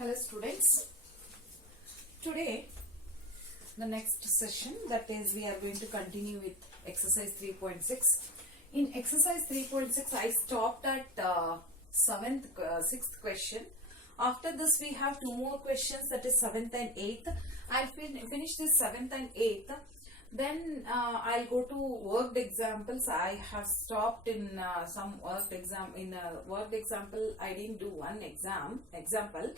Hello students, today the next session, that is we are going to continue with exercise 3.6. In exercise 3.6 I stopped at 6th question. After this we have two more questions, that is 7th and 8th. I'll finish this 7th and 8th. Then I'll go to worked examples. I have stopped in some worked exam. In a worked example I didn't do one example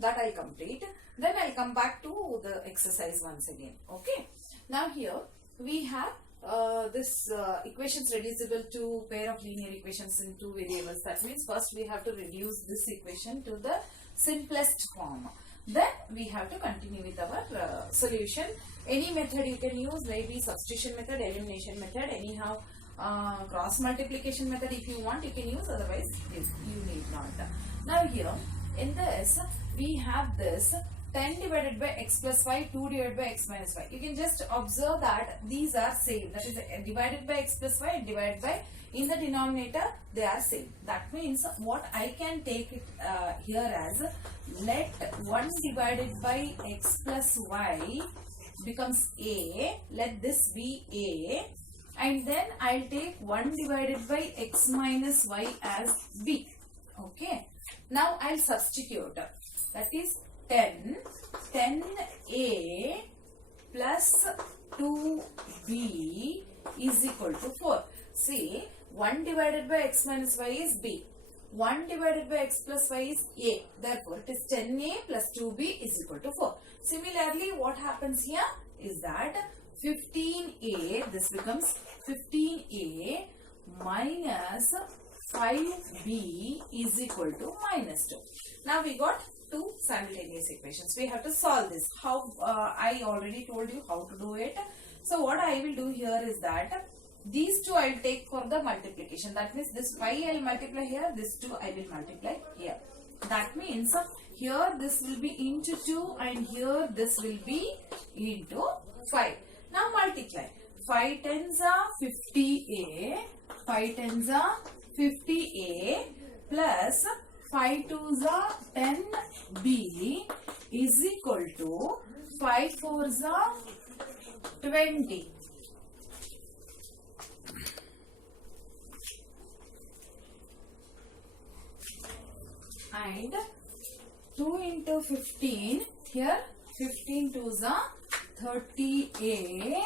that I'll complete. Then I'll come back to the exercise once again. Okay. Now here we have this equations reducible to pair of linear equations in two variables. That means first we have to reduce this equation to the simplest form. Then we have to continue with our solution. Any method you can use, maybe substitution method, elimination method, anyhow cross multiplication method if you want you can use, otherwise you need not. Now here in this we have this 10 divided by x plus y, 2 divided by x minus y. You can just observe that these are same. That is divided by x plus y and divided by, in the denominator they are same. That means what I can take it here as, let 1 divided by x plus y becomes a, let this be a, and then I'll take 1 divided by x minus y as b. Okay. Now I'll substitute. That is 10a plus 2b is equal to 4. See, 1 divided by x minus y is b. 1 divided by x plus y is a. Therefore, it is 10a plus 2b is equal to 4. Similarly, what happens here is that 15a, this becomes 15a minus 5b is equal to minus 2. Now we got two simultaneous equations. We have to solve this. How I already told you how to do it. So what I will do here is that these two I will take for the multiplication. That means this 5 I will multiply here, this 2 I will multiply here. That means here this will be into 2 and here this will be into 5. Now multiply. 5 tens are 50a, 5 tens are 50a plus 5 twos are 10b is equal to 5 fours are 20. And 2 into 15, here 15 twos are 30a,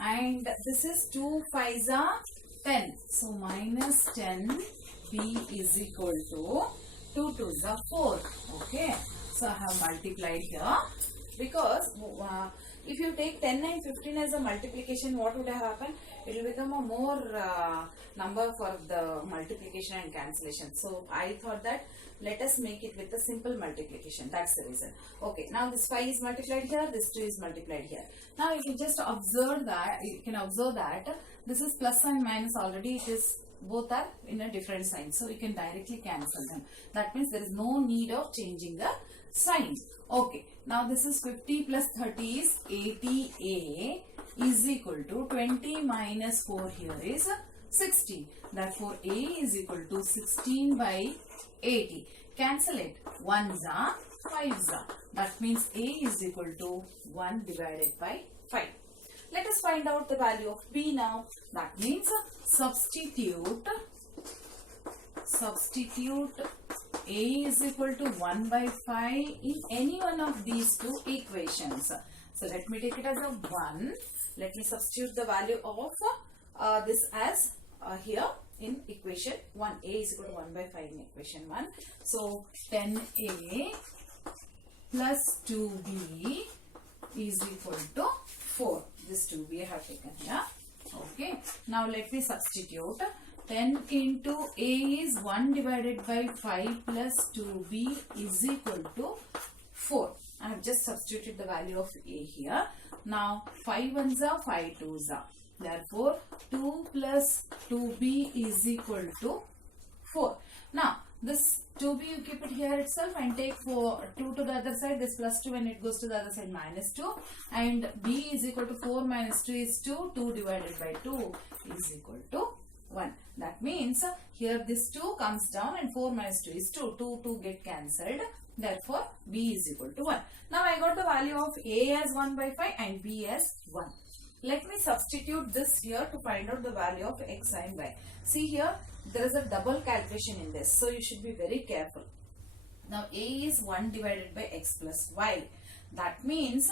and this is 2 fives are 10. So minus 10b is equal to 2 twos are 4. Okay. So I have multiplied here, because if you take 10 and 15 as a multiplication, what would have happened? It will become a more number for the multiplication and cancellation. So I thought that let us make it with a simple multiplication. That's the reason. Okay. Now this 5 is multiplied here, this 2 is multiplied here. Now you can just observe that, this is plus and minus already, it is both are in a different sign. So we can directly cancel them. That means there is no need of changing the sign. Okay. Now this is 50 plus 30 is 80a is equal to 20 minus 4 here is 16. Therefore a is equal to 16 by 80. Cancel it. 1s are 5s are. That means a is equal to 1 divided by 5. Let us find out the value of b now. That means substitute a is equal to 1 by 5 in any one of these two equations. So let me take it as a 1. Let me substitute the value of this as here in equation 1. A is equal to 1 by 5 in equation 1. So 10a plus 2b is equal to 4. This 2b I have taken here. Okay. Now let me substitute. 10 into a is 1 divided by 5 plus 2b is equal to 4. I have just substituted the value of a here. Now 5 ones are 5 twos are. Therefore 2 plus 2b is equal to 4. Now this 2b you keep it here itself and take 2 to the other side. This plus 2 when it goes to the other side minus 2. And b is equal to 4 minus 2 is 2. 2 divided by 2 is equal to 1. That means here this 2 comes down and 4 minus 2 is 2. 2 get cancelled. Therefore, b is equal to 1. Now I got the value of a as 1 by 5 and b as 1. Let me substitute this here to find out the value of x and y. See here, there is a double calculation in this. So you should be very careful. Now a is 1 divided by x plus y. That means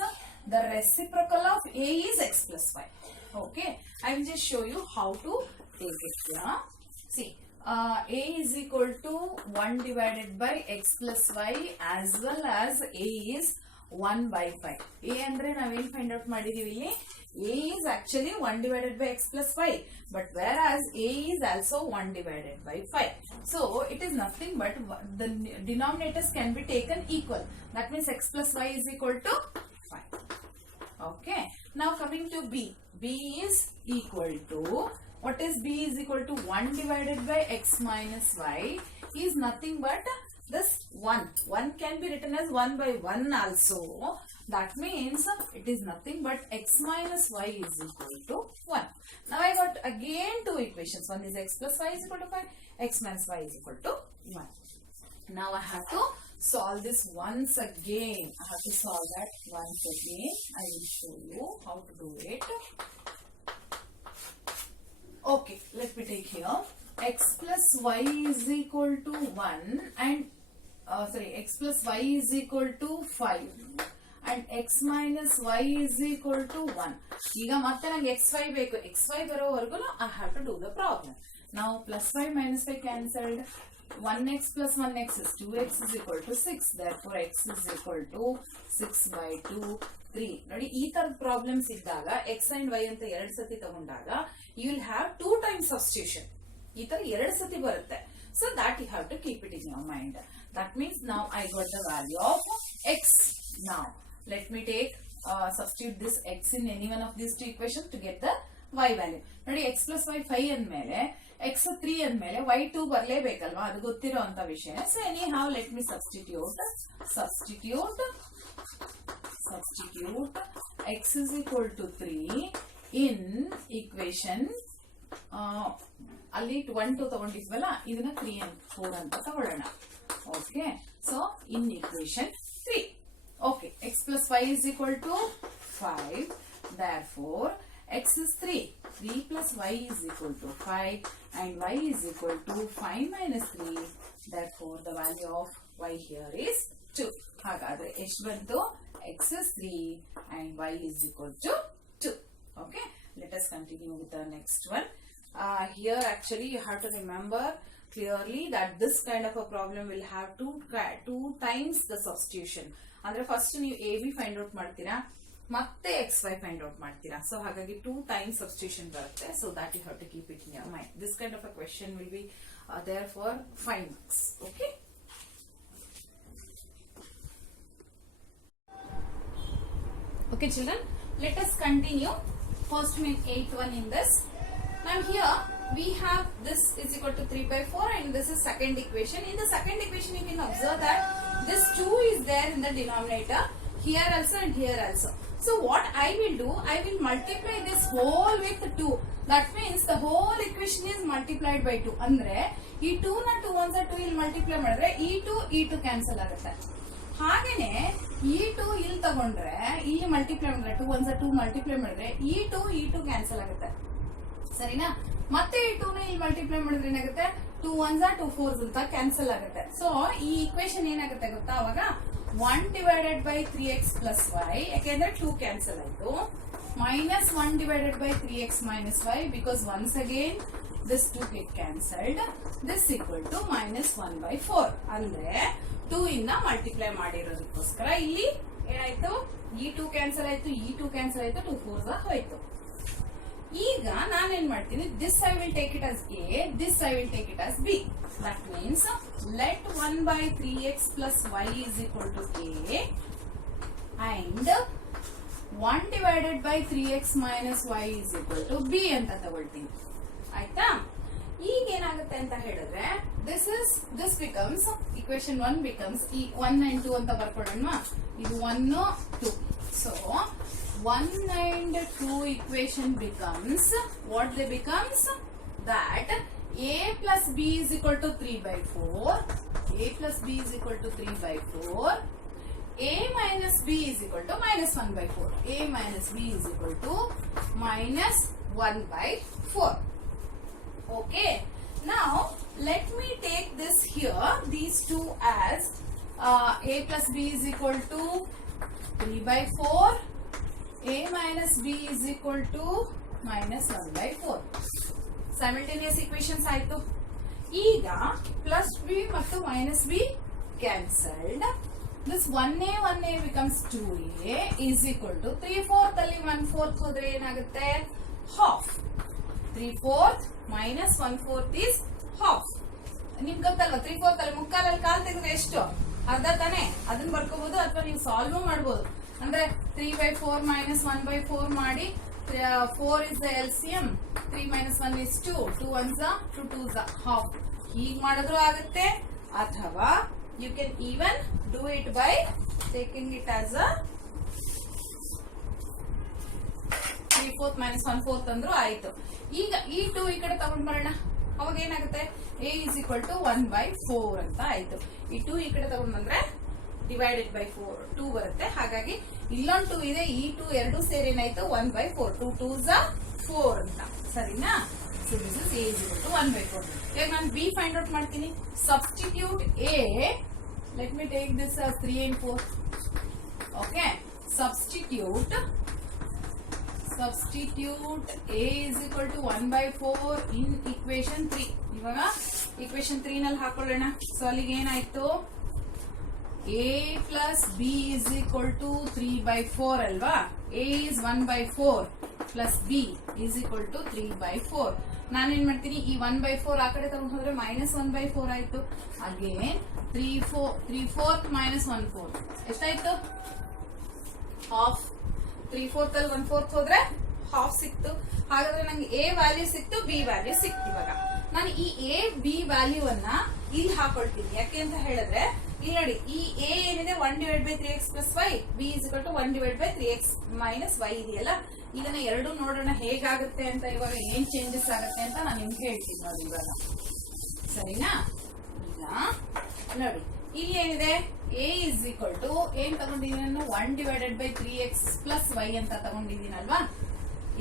the reciprocal of a is x plus y. Okay. I will just show you how to take it here. See. A is equal to 1 divided by x plus y as well as a is 1 by 5. A andre navel find out madidhivi illi. A is actually 1 divided by x plus y, but whereas a is also 1 divided by 5. So it is nothing but the denominators can be taken equal. That means x plus y is equal to 5. Okay. Now coming to b. B is equal to, what is b is equal to 1 divided by x minus y is nothing but this 1. 1 can be written as 1 by 1 also. That means it is nothing but x minus y is equal to 1. Now I got again two equations. One is x plus y is equal to 5. X minus y is equal to 1. Now I have to solve this once again. I have to solve that once again. I will show you how to do it. Okay, let me take here x plus y is equal to 1 and x plus y is equal to 5 and x minus y is equal to 1. ಈಗ ಮತ್ತೆ ನನಗೆ xy ಬೇಕು. xy ಬರೋವರೆಗೂ I have to do the problem. Now plus 5 minus 5 cancelled. 1x plus 1x is 2x is equal to 6. Therefore x is equal to 6 by 2 3. ನೋಡಿ ಈ ತರದ problems ಇದ್ದಾಗ x and y ಅಂತ ಎರಡು ಸತಿ ತಗೊಂಡಾಗ you will have 2 times substitution. ಈ ತರ ಎರಡು ಸತಿ ಬರುತ್ತೆ. So that you have to keep it in your mind. That means now I got the value of x. Now let me take substitute this x in any one of these two equations to get the y value. ನೋಡಿ x plus y 5 ಅಂದ್ಮೇಲೆ x 3 ಅಂದ್ಮೇಲೆ y 2 ಬರಲೇಬೇಕಲ್ವಾ, ಅದು ಗೊತ್ತಿರೋ ಅಂತ ವಿಷಯ. So anyhow let me substitute x is equal to 3 in equation ಅಲ್ಲಿ 1 2 ತಗೊಂಡಿದ್ವಲ್ಲ, ಇದನ್ನ 3 and 4 ಅಂತ ತಗೊಳ್ಳೋಣ. Okay, so in equation 3. Okay, x plus y is equal to 5. Therefore, x is 3. 3 plus y is equal to 5 and y is equal to 5 minus 3. Therefore, the value of y here is 2. ಹಾಗಾದ್ರೆ ಎಷ್ಟು ಬಂತು? x is 3 and y is equal to 2. Okay, let us continue with the next one. Here actually you have to remember clearly that this kind of a problem will have two times the substitution. ಅಂದ್ರೆ first ನೀವು A B find out ಮಾಡ್ತೀರಾ, ಮತ್ತೆ X Y find out ಮಾಡ್ತೀರಾ. So ಹಾಗಾಗಿ 2 times substitution ಬರುತ್ತೆ. So that you have to keep it in your mind. This kind of a question will be there for 5 marks. Okay, okay children, let us continue. First main 8th one in this. Now here we have this is equal to 3 by 4 and this is second equation. In the second equation you can observe that this 2 is there in the denominator, here also and here also. So what I will do, I will multiply this whole with 2. That means the whole equation is multiplied by 2. ಅಂದ್ರೆ ಈ 2 ನ 2 ones 2 ಇಲ್ಲಿ multiply ಮಾಡಿದ್ರೆ e2 cancel ಆಗುತ್ತೆ. ಹಾಗೇನೆ e2 ಇಲ್ಲಿ ತಗೊಂಡ್ರೆ ಇಲ್ಲಿ ಮಲ್ಟಿಪ್ಲೈ ಮಾಡಿದ್ರೆ 2 ones 2 ಮಲ್ಟಿಪ್ಲೈ ಮಾಡಿದ್ರೆ e2 ಕ್ಯಾನ್ಸಲ್ ಆಗುತ್ತೆ. ಸರಿನಾ? ಮತ್ತೆ ಈ 2 ನ ಇಲ್ಲಿ ಮಲ್ಟಿಪ್ಲೈ ಮಾಡಿದ್ರೆ ಏನಾಗುತ್ತೆ? 2 ones 2 4s ಅಂತ ಕ್ಯಾನ್ಸಲ್ ಆಗುತ್ತೆ. ಸೊ ಈ ಈಕ್ವೇಶನ್ ಏನಾಗುತ್ತೆ ಗೊತ್ತಾ? ಅವಾಗ 1 divided by 3x plus y, ಯಾಕೆಂದ್ರೆ 2 ಕ್ಯಾನ್ಸಲ್ ಆಯ್ತು, minus 1 divided by 3x minus y because once again this 2 get cancelled. This equal to minus 1 by 4. ಅಂದ್ರೆ 2 ಇಂದ ಮಲ್ಟಿಪ್ಲೈ ಮಾಡಿರೋದಕ್ಕೋಸ್ಕರ ಇಲ್ಲಿ ಏನಾಯ್ತು? e2 ಕ್ಯಾನ್ಸಲ್ ಆಯ್ತು, e2 ಕ್ಯಾನ್ಸಲ್ ಆಯ್ತು, 2 4s ಹೋಯ್ತು. ಈಗ ನಾನೇನ್ ಮಾಡ್ತೀನಿ, this I will take it as a, this I will take it as b. That means let 1 by 3x plus y is equal to a and 1 divided by 3x minus y is equal to b ಅಂತ ತಗೊಳ್ತೀನಿ. ಆಯ್ತಾ? ಈಗ ಏನಾಗುತ್ತೆ ಅಂತ ಹೇಳಿದ್ರೆ this becomes equation 1 becomes 1 and 2 ಅಂತ ಬರ್ಕೊಳ್ಳೋಣ. ಇದು 1 2. So 1 and 2 equation becomes what they becomes that a plus b is equal to 3 by 4. a plus b is equal to 3 by 4. A minus b is equal to minus 1 by 4. A minus b is equal to minus 1 by 4. Okay. Now let me take this here, these two as a plus b is equal to 3 by 4. A minus b is equal to minus 1 by 4. Simultaneous equations ಆಯ್ತು. ಈಗ plus b ಮತ್ತು minus b cancelled. This 1a becomes 2a is equal to 3/4 ಅಲ್ಲಿ 1/4 ಹೋದ್ರೆ ಏನಾಗುತ್ತೆ? half. 3/4 minus 1/4 is half. ನಿಮ್ಗೆ ಗೊತ್ತಲ್ವಾ 3/4 ಅಲ್ಲಿ ಮುಕ್ಕಾಲಲ್ಲಿ ಕಾಲ್ ತೆಗೆದ್ರೆ ಎಷ್ಟು? ಅರ್ಧ ತಾನೆ. ಅದನ್ನ ಬರ್ಕೋಬಹುದು ಅಥವಾ ನೀವು ಸಾಲ್ವ್ ಮಾಡಬಹುದು. ಅಂದ್ರೆ 3/4 minus 1/4 ಮಾಡಿ 4 is the LCM. 3 minus 1 is 2. 2 ones are 2 2s are half. ಹೀಗೆ ಮಾಡಿದ್ರು ಆಗುತ್ತೆ ಅಥವಾ you can even do it by taking it as a 3/4 minus 1/4 ಅಂದ್ರೂ ಆಯ್ತು. ಈಗ ಈ 2 ಈ ಕಡೆ ತಗೊಂಡ್ ಬರೋಣ. ಅವಾಗ ಏನಾಗುತ್ತೆ? a is equal to 1 by 4 ಅಂತ ಆಯ್ತು. ಈ 2 ಈ ಕಡೆ ತಗೊಂಡ್ ಬಂದ್ರೆ ಡಿವೈಡೆಡ್ ಬೈ 2 ಬರುತ್ತೆ. ಹಾಗಾಗಿ ಇಲ್ಲೊಂದು 2 ಇದೆ, ಈ 2 ಎರಡು ಸೇರಿ ಏನಾಯ್ತು? 1 by 4. 2 2s are 4 ಅಂತ. ಸರಿನಾ? So this is a is equal to 1 by 4. ಈಗ ನಾನು b ಫೈಂಡ್ ಔಟ್ ಮಾಡ್ತೀನಿ. Substitute a. Let me take this as 3 and 4. Okay. Substitute a is equal to 1 by 4 in equation 3. ಇವಾಗ equation 3 ನಲ್ಲಿ ಹಾಕೊಳ್ಳೋಣ. So ಅಲ್ಲಿಗೆ ಏನಾಯ್ತು? a plus b is equal to 3 by 4 ಅಲ್ವಾ? a is 1 by 4 plus b is equal to 3 by 4. ನಾನೇನ್ ಮಾಡ್ತೀನಿ? ಈ 1 by 4 ಆ ಕಡೆ ತಗೊಂಡು ಹೋದ್ರೆ minus 1 by 4 ಆಯ್ತು. ಅಗೇನ್ 3/4 minus 1/4 ಎಷ್ಟಾಯ್ತು? ಹಾಫ್. 3/4 ಅಲ್ಲಿ 1/4 ಹೋದ್ರೆ ಹಾಫ್ ಸಿಕ್ತು. ಹಾಗಾದ್ರೆ ನಂಗೆ a ವ್ಯಾಲ್ಯೂ ಸಿಕ್ತು, b ವ್ಯಾಲ್ಯೂ ಸಿಕ್ತು. ಇವಾಗ ನಾನು ಈ a b ವ್ಯಾಲ್ಯೂ ಅನ್ನ ಇಲ್ಲಿ ಹಾಕೊಳ್ತೀನಿ. ಯಾಕೆ ಅಂತ ಹೇಳಿದ್ರೆ ಇಲ್ಲಿ ನೋಡಿ, ಈ a ಏನಿದೆ 1/3x plus y, b is equal to 1/3x minus y ಇದೆಯಲ್ಲ, ಇದನ್ನ ಎರಡು ನೋಡೋಣ ಹೇಗಾಗುತ್ತೆ ಅಂತ. ಇವಾಗ ಏನ್ ಚೇಂಜಸ್ ಆಗುತ್ತೆ ಅಂತ ನಾನು ನಿಮ್ಗೆ ಹೇಳ್ತೀನಿ ನೋಡಿ ಇವಾಗ. ಸರಿನಾ? ಈಗ ನೋಡಿ, ಇಲ್ಲಿ ಏನಿದೆ? a is equal to ಏನ್ ತಗೊಂಡಿದ್ದೀನಿ ನಾನು? 1/3x plus y ಅಂತ ತಗೊಂಡಿದ್ದೀನಲ್ವಾ?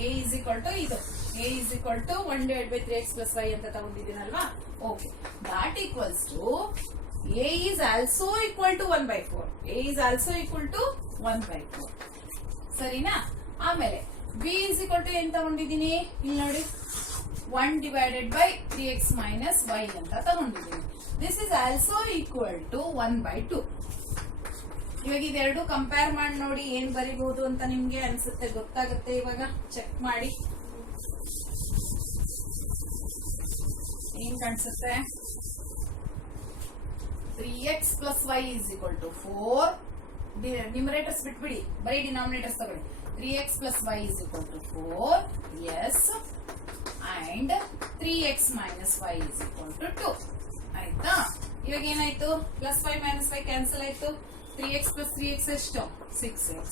a is equal to ಇದು. a is equal to 1/3x plus y ಅಂತ ತಗೊಂಡಿದ್ದೀನಲ್ವಾ? Okay. that equals to a is also equal to 1 by 4. a is also equal to 1 by 4. ಸರಿನಾ? ಆಮೇಲೆ b is equal to ಏನ್ ತಗೊಂಡಿದ್ದೀನಿ? ಇಲ್ಲಿ ನೋಡಿ, 1/3x minus y ಅಂತ ತಗೊಂಡಿದ್ದೀನಿ. this is also equal to 1 by 2. ಇವಾಗ ಇದೆರಡು ಕಂಪೇರ್ ಮಾಡಿ ನೋಡಿ ಏನ್ ಬರೀಬಹುದು ಅಂತ ನಿಮ್ಗೆ ಅನ್ಸುತ್ತೆ, ಗೊತ್ತಾಗುತ್ತೆ. ಇವಾಗ ಚೆಕ್ ಮಾಡಿ ಏನ್ ಕಾಣಿಸುತ್ತೆ? 3x plus y is equal to 4. Numerators ಬಿಟ್ಬಿಡಿ, ಬರೀ ಡಿನಾಮಿನೇಟರ್ಸ್ ತಗೊಳ್ಳಿ. 3x plus y is equal to 4. yes. and 3x minus y is equal to 2. ಆಯ್ತಾ? ಇವಾಗ ಏನಾಯ್ತು? ಪ್ಲಸ್ 5 minus 5 ಕ್ಯಾನ್ಸಲ್ ಆಯ್ತು. 3x plus 3x ಎಷ್ಟು? 6x.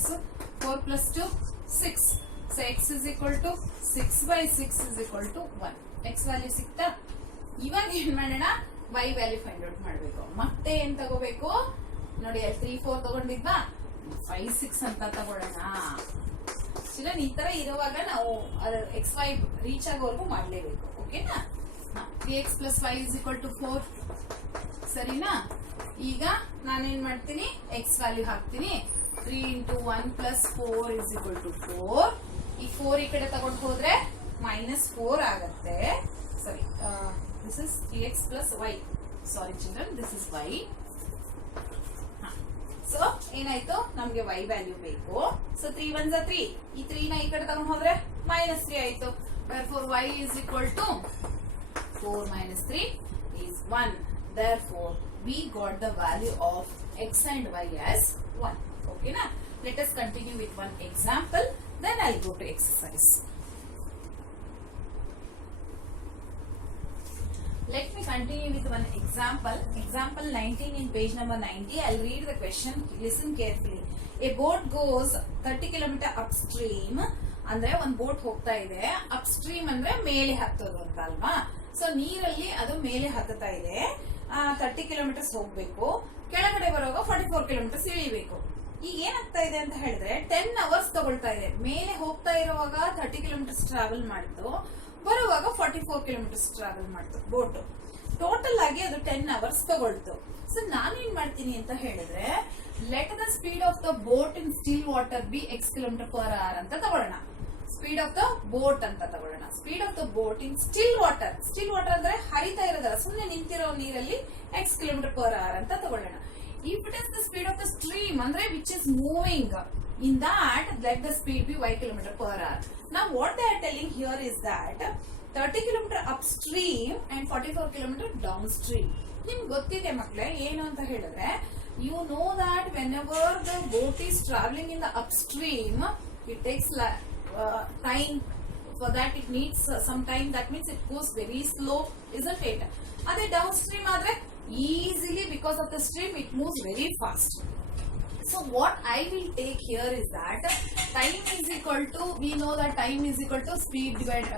4 plus 2 6. so x is equal to 6 by 6 is equal to 1. x value ಸಿಕ್ತಾ? ಇವಾಗ ಏನ್ ಮಾಡೋಣ? y value find out ಮಾಡಬೇಕು. ಮತ್ತೆ ಏನ್ ತಗೋಬೇಕು ನೋಡಿ? 3 4 ತಗೊಂಡಿದ್ವಾ? 5 6 ಅಂತ ತಗೊಳ್ಳೋಣ. ಈ ತರ ಇರುವಾಗ ನಾವು ಎಕ್ಸ್ ವೈ ರೀಚ್ ಆಗೋವರೆಗೂ ಮಾಡ್ಲೇಬೇಕು. ಓಕೆನಾ? 3x plus y is equal to 4. ಸರಿನಾ? ಈಗ ನಾನೇನ್ ಮಾಡ್ತೀನಿ? ಎಕ್ಸ್ ವ್ಯಾಲ್ಯೂ ಹಾಕ್ತೀನಿ. 3 into 1 plus 4 is equal to 4. ಈ 4 ಈ ಕಡೆ ತಗೊಂಡು ಹೋದ್ರೆ -4 ಆಗತ್ತೆ. ಸರಿ, this is 3x plus y. Sorry children, this is y. So ಏನಾಯ್ತು? ನಮ್ಗೆ y ವ್ಯಾಲ್ಯೂ ಬೇಕು. So 3 1s are 3. ಈ 3 ನ ಈ ಕಡೆ ತಗೊಂಡು ಹೋದ್ರೆ -3 ಆಯ್ತು. therefore y is equal to 4 minus 3 is 1. therefore we got the value of x and y as 1. Okay na? Let us continue with one example, then I'll go to exercise. Let me continue with one example. Example 19 in page number 90. I'll read the question. Listen carefully. A boat goes 30 km upstream. ಅಂದ್ರೆ ಒಂದು boat ಹೋಗ್ತಾ ಇದೆ. Upstream ಅಂದ್ರೆ ಮೇಲೆ ಹತ್ತೋದು ಅಂತ ಅಲ್ವಾ? So ನೀರಲ್ಲಿ ಅದು ಮೇಲೆ ಹತ್ತುತ್ತಾ ಇದೆ. 30 ಕಿಲೋಮೀಟರ್ಸ್ ಹೋಗ್ಬೇಕು, ಕೆಳಗಡೆ ಬರುವಾಗ 44 ಕಿಲೋಮೀಟರ್ಸ್ ಇಳಿಬೇಕು. ಈಗ ಏನಾಗ್ತಾ ಇದೆ ಅಂತ ಹೇಳಿದ್ರೆ 10 ಅವರ್ಸ್ ತಗೊಳ್ತಾ ಇದೆ. ಮೇಲೆ ಹೋಗ್ತಾ ಇರುವಾಗ 30 ಕಿಲೋಮೀಟರ್ಸ್ ಟ್ರಾವೆಲ್ ಮಾಡಿದ್ದು, ಬರುವಾಗ 44 ಕಿಲೋಮೀಟರ್ಸ್ ಟ್ರಾವೆಲ್ ಮಾಡಿದ್ದು ಬೋಟ್. ಟೋಟಲ್ ಆಗಿ ಅದು 10 ಅವರ್ಸ್ ತಗೊಳ್ತು. ಸೊ ನಾನೇನ್ ಮಾಡ್ತೀನಿ ಅಂತ ಹೇಳಿದ್ರೆ, let the speed of the boat in still water B x km/h ಅಂತ ತಗೊಳ್ಳೋಣ. ಸ್ಪೀಡ್ ಆಫ್ ದ ಬೋಟ್ ಅಂತ ತಗೊಳ್ಳೋಣ. Speed of the boat in still water. Still water ಅಂದ್ರೆ ಹರಿತಾ ಇರೋದಲ್ಲ, ಸುಮ್ಮನೆ ನಿಂತಿರೋ ನೀರಲ್ಲಿ x km/h ಅಂತ ತಗೊಳ್ಳೋಣ. If it is the speed of the stream, andre which is moving, in that let the speed be y km/h. Now what they are telling here is that 30 km upstream and 44 km downstream. ನಿಮ್ಗೆ ಗೊತ್ತಿದೆ ಮಕ್ಕಳೇ ಏನು ಅಂತ ಹೇಳಿದ್ರೆ, you know that whenever the boat is traveling in the upstream, it takes time. For that it needs some time. That means it goes very slow, isn't it? Ade downstream adre easily, because of the stream, it moves very fast. So what I will take here is that time is equal to, we know that time is equal to speed divided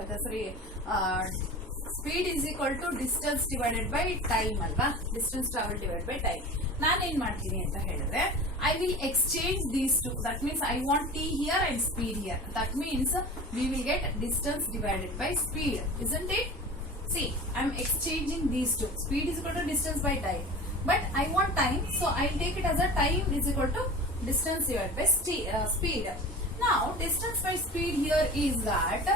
speed is equal to distance divided by time alva. Distance travel divided by time. ನಾನು ಏನ್ ಮಾಡ್ತೀನಿ ಅಂತ ಹೇಳಿದ್ರೆ, I will exchange these two. That means I want t here and speed here. That means we will get distance divided by speed, isn't it? See, I am exchanging these two. Speed is equal to distance by time. But I want time, so I will take it as a time is equal to distance divided by speed. Now, distance by speed here is that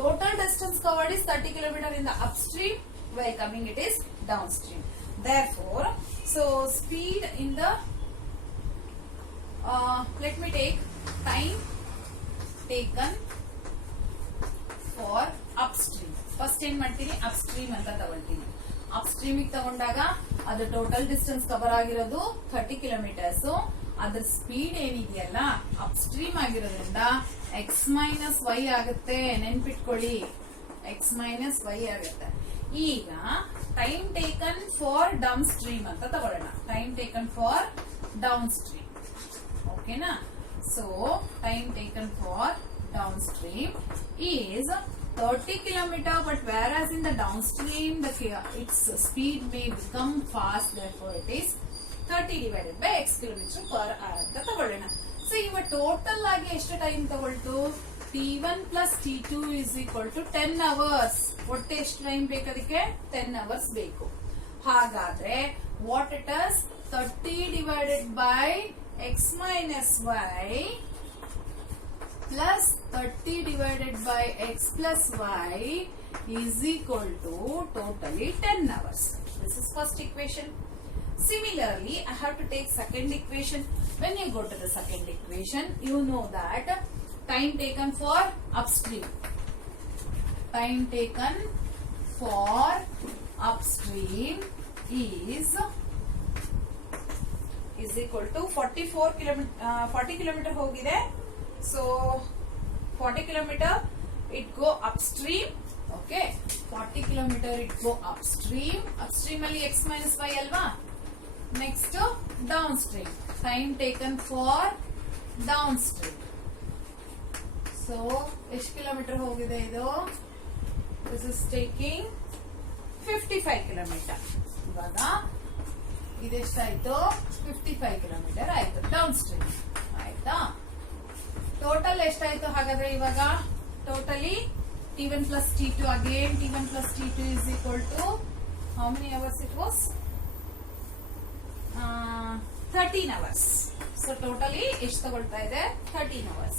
total distance covered is 30 km in the upstream, while coming it is downstream. Therefore, so speed in the, let me take time taken for upstream. First ಏನ್ ಮಾಡ್ತೀನಿ, upstream ಅಂತ ತಗೊಳ್ತೀನಿ. Upstream ತಗೊಂಡಾಗ ಅದು total distance cover ಆಗಿರೋದು 30 kilometres. ಅದ್ರ speed ಏನಿದೆಯಲ್ಲ upstream ಆಗಿರೋದ್ರಿಂದ x - y ಆಗುತ್ತೆ. ನೆನ್ಪಿಟ್ಕೊಳ್ಳಿ, x - y ಆಗುತ್ತೆ. ಈಗ time taken for downstream ಅಂತ ತಗೊಳ್ಳೋಣ. Time taken for downstream, ಓಕೆನಾ? So time taken for downstream is 30 km, but whereas in the downstream its speed may become fast, therefore it is 30 divided by x km/h ಅಂತ ತಗೊಳ್ಳೋಣ. So ಇವ total ಆಗಿ ಎಷ್ಟು time ತಗೊಳ್ತು, t1 plus t2 is equal to 10 hours. ಒಟ್ಟು ಎಷ್ಟು time ಬೇಕು ಅದಕ್ಕೆ? 10 hours ಬೇಕು. ಹಾಗಾದ್ರೆ what it is, 30 divided by x - y plus 30 divided by x plus y is equal to totally 10 hours. This is first equation. Similarly, I have to take second equation. When you go to the second equation, you know that time taken for upstream. Time taken for upstream is equal to 40 kilometer ಹೋಗಿದೆ. So 40 kilometer it go upstream. Okay, 40 kilometer it go upstream. Upstream ಅಲ್ಲಿ x - y ಅಲ್ವಾ? Next downstream. Time taken for downstream. So ಎಷ್ಟು kilometre ಹೋಗಿದೆ ಇದು? This is taking 55 kilometer. ಇವಾಗ ಇದೆಷ್ಟಾಯ್ತು? 55 kilometer ಆಯ್ತು downstream. ಆಯ್ತಾ? Total ಎಷ್ಟಾಯ್ತು ಹಾಗಾದ್ರೆ ಇವಾಗ? Totally t1 plus t2, again t1 plus t2 is equal to how many hours it was? 13 hours. So totally ಎಷ್ಟು ತಗೊಳ್ತಾ ಇದೆ? 13 hours.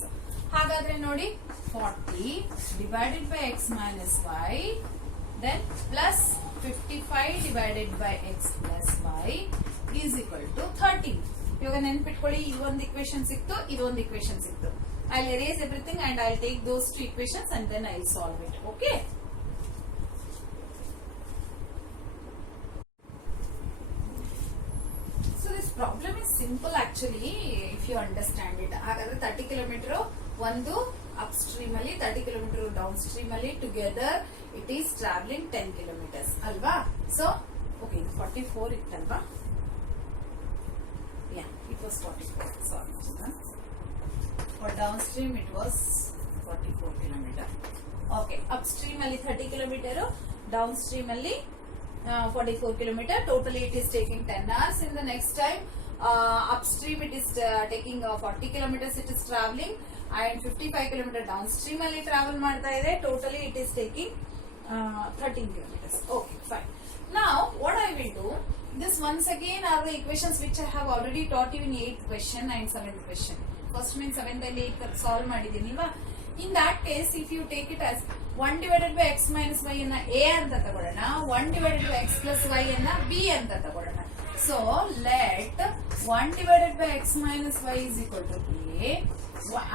ಹಾಗಾದ್ರೆ ನೋಡಿ, 40 divided by x minus y, then plus 55 divided by x plus y is equal to 13. ಇವಾಗ ನೆನ್ಪಿಟ್ಕೊಳ್ಳಿ, ಇದೊಂದು equation ಸಿಕ್ತು, ಇದೊಂದು ಇಕ್ವೇಶನ್ ಸಿಕ್ತು. I'll erase everything and I'll take those two equations and then I'll solve it. Okay? So this problem is simple actually if you understand it. ಹಾಗಾದ್ರೆ 30 kilometre ಒಂದು upstream ಅಲ್ಲಿ, 30 kilometre downstream ಅಲ್ಲಿ, together it is traveling 10 kilometers ಅಲ್ವಾ? So okay, 44 ಇತ್ತಲ್ವಾ? Yeah, it was 44. Sorry. For downstream it was 44 kilometer. Okay, upstream ಅಲ್ಲಿ 30 kilometer, downstream ಅಲ್ಲಿ 44 kilometer. Totally it is taking 10 hours. In the next time, upstream it is taking 40 kilometers it is traveling, and 55 kilometer downstream ಅಲ್ಲಿ travel ಮಾಡ್ತಾ ಇದೆ. Totally it is taking 13 kilometers. Okay, fine. Now what I will do, this once again are the equations which I have already taught you in 8th question and 7th question. First means 7th and 8th solve ಮಾಡಿದೀನಿ ಅಲ್ವಾ. In that case, if you take it as 1 divided by x minus y ಅನ್ನ a ಅಂತ ತಗೊಳ್ಳೋಣ, 1 divided by x plus y ಅನ್ನ b ಅಂತ ತಗೊಳ್ಳೋಣ. So let 1 divided by x minus y is equal to a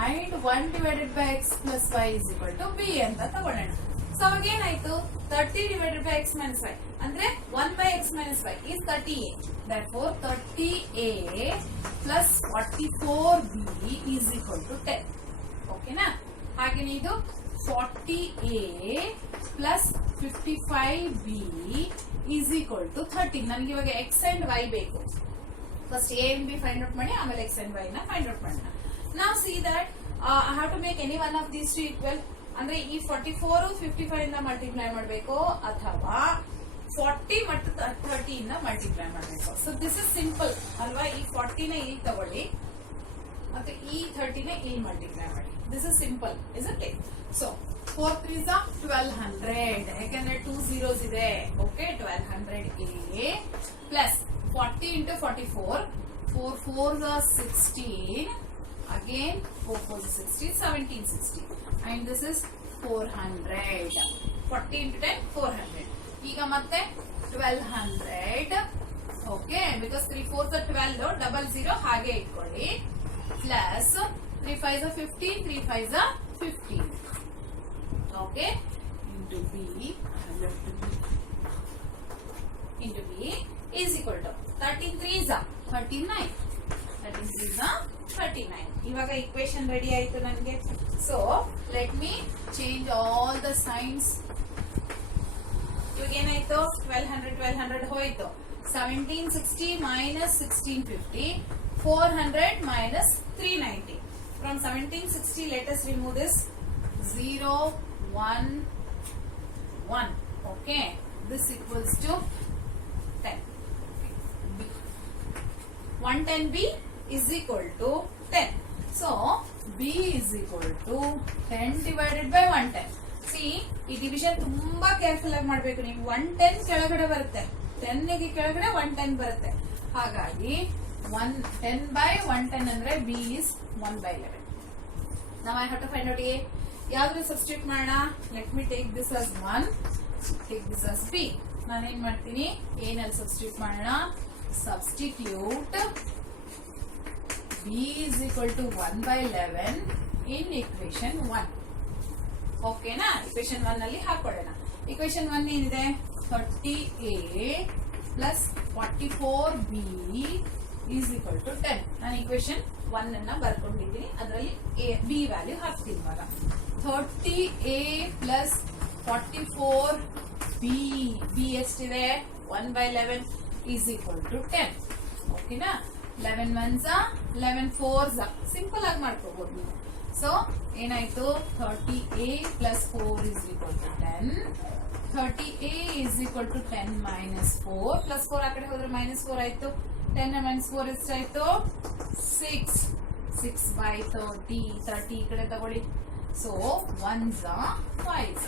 and 1 divided by x plus y is equal to b ಅಂತ ತಗೊಳ್ಳೋಣ. So again ಆಯ್ತು 30 divided by x minus y ಅಂದ್ರೆ 1 by x minus y is 30a. Therefore 30a plus 44b is equal to 10. ಓಕೆನಾ? ಹಾಗೆ ಇದು 40a plus 55b is equal to 13. ನನಗೆ ಇವಾಗ x and y ಬೇಕು. First a and b find out ಮಾಡಿ, ಆಮೇಲೆ x and y ನ find out ಮಾಡೋಣ. Now see that I have to make any one of these two equal. ಅಂದ್ರೆ ಈ 44 55 ಇಂದ ಮಲ್ಟಿಪ್ಲೈ ಮಾಡಬೇಕು ಅಥವಾ 40 ಮತ್ತು 30 ಇಂದ ಮಲ್ಟಿಪ್ಲೈ ಮಾಡಬೇಕು. ಸೊ ದಿಸ್ ಇಸ್ ಸಿಂಪಲ್ ಅಲ್ವಾ. ಈ 40 ನ ಇಲ್ಲಿ ತಗೊಳ್ಳಿ ಮತ್ತೆ ಈ 30 ನ ಇಲ್ಲಿ ಮಲ್ಟಿಪ್ಲೈ ಮಾಡಿ. This is simple, isn't it? So 4 3s are 1200 ಯಾಕಂದ್ರೆ 2 zeros ಇದೆ. Okay, 1200a plus 40 into 44, 4 4s are 16, again 4 4s are 16, 1760, and this is 400. 40 into 10 400. ಈಗ ಮತ್ತೆ 1200. Okay, because 3 4s are 12, double 0 ಹಾಗೆ ಇಟ್ಕೊಳ್ಳಿ. Plus 3 5s are 15, 3 5s are 15. Okay, into b is equal to 13 3s are 39. 13 3s are 39. ಇವಾಗ equation ready ಆಯ್ತು ನನಗೆ. So let me change all the signs. ಇವಾಗ ಏನಾಯ್ತು, 1200 ಹೋಯ್ತು. 1760 minus 1650, 400 minus 390. From 1760 let us remove this 0 1 1. Okay, this equals to 10. B 110b is equal to 10. So b is equal to 10 divided by 110. See, ಈ division ತುಂಬಾ careful ಆಗಿ ಮಾಡಬೇಕು ನೀವು. 110 ಕೆಳಗಡೆ ಬರುತ್ತೆ, 10 ಗೆ ಕೆಳಗಡೆ 110 ಬರುತ್ತೆ. ಹಾಗಾಗಿ 10 by 110 ಅಂದ್ರೆ b is 1 by 11. Now I have to find out a. ಯಾವ್ದು ಸಬ್ಸ್ಟಿಟ್ಯೂಟ್ ಮಾಡೋಣ. Let me take this as 1, take this as b. ನಾನು ಏನ್ ಮಾಡ್ತೀನಿ, ಏನಲ್ಲಿ ಸಬ್ಸ್ಟಿಟ್ಯೂಟ್ ಮಾಡೋಣ. Substitute b is equal to 1 by 11 in equation 1. ಓಕೆನಾ? equation 1 ನಲ್ಲಿ ಹಾಕೊಳ್ಳೋಣ. equation 1 ಏನಿದೆ, 30a plus 44b is equal to 10. ನಾನು equation 1 ಅನ್ನ ಬರ್ಕೊಂಡಿದ್ದೀನಿ, ಅದರಲ್ಲಿ b ವ್ಯಾಲ್ಯೂ ಹಾಕ್ತೀನಿ. ಇವಾಗ 30a plus 44b, b ಎಷ್ಟಿದೆ, 1 by 11 is equal to 10. ಓಕೆನಾ? 11 1s are 11 4s are. Simple ಆಗಿ ಮಾಡ್ಕೋಬಹುದು ನೀವು. ಸೊ ಏನಾಯ್ತು, 30a plus 4 is equal to 10. 30a is equal to 10 minus 4 plus 4 ಆ ಕಡೆ ಹೋದ್ರೆ minus 4 ಆಯ್ತು. 10 minus 4 ಎಷ್ಟಾಯ್ತು, 6. 6 by 30, 30 ಈ ಕಡೆ ತಗೊಳ್ಳಿ. So 1s are 5s.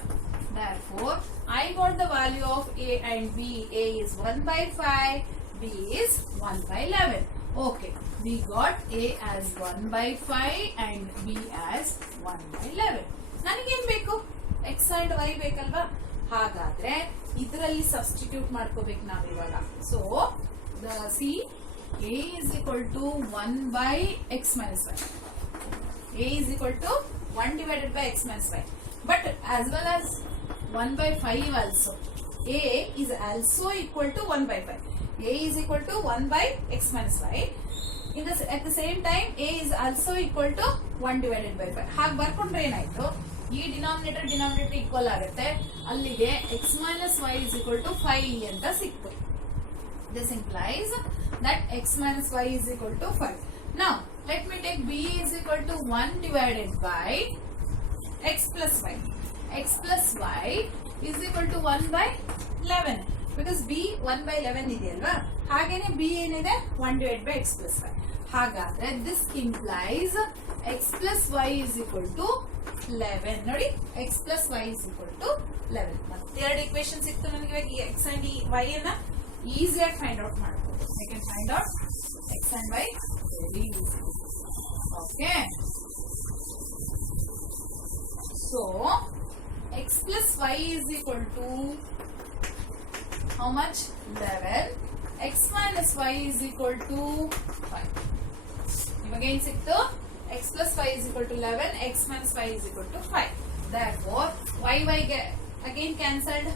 Therefore I got the value of a and b. A is 1 by 5, b is 1 by 11. Okay, we got a as 1 by 5 and b as 1 by 11. ನನಗೇನ್ ಬೇಕು, x and y ಬೇಕಲ್ವಾ. ಹಾಗಾದ್ರೆ ಇದರಲ್ಲಿ substitute ಮಾಡ್ಕೋಬೇಕು ನಾವು ಇವಾಗ. So see, a is equal to 1 by x minus y. a is equal to 1 divided by x minus y. But as well as 1 by 5 also. a is also equal to 1 by 5. a is equal to 1 by x minus y. At the same time, a is also equal to 1 divided by 5. ಹಾಗೆ ಬರ್ಕೊಂಡ್ರೆ ಏನಾಯ್ತು, ಈ denominator equal ಆಗುತ್ತೆ. ಅಲ್ಲಿಗೆ x minus y is equal to 5 ಅಂತ ಸಿಕ್ತು. This implies that x minus y is equal to 5. Now, let me take b is equal to 1 divided by x plus y. x plus y is equal to 1 by 11. Because B 1/11 ಇದೆಯಲ್ವಾ, ಹಾಗೇನೆ B ಏನಿದೆ 1/x+y. ಹಾಗಾದ್ರೆ this implies x+y is equal to 11. ನೋಡಿ, x+y is equal to 11. ಮತ್ತೆ ಎರಡು equation ಸಿಕ್ತು ನನಗೆ. ಇವಾಗ ಈ x and y ಅನ್ನ ಈಸಿಯಾಗಿ ಫೈಂಡ್ ಔಟ್ ಮಾಡಬಹುದು. I can find out x and y very easy. Okay, so x+y is equal to how much? 11. x minus y is equal to 5. ಇವಾಗ ಏನ್ ಸಿಕ್ತು? x+y is equal to 11, x minus y is equal to 5. Therefore y again cancelled.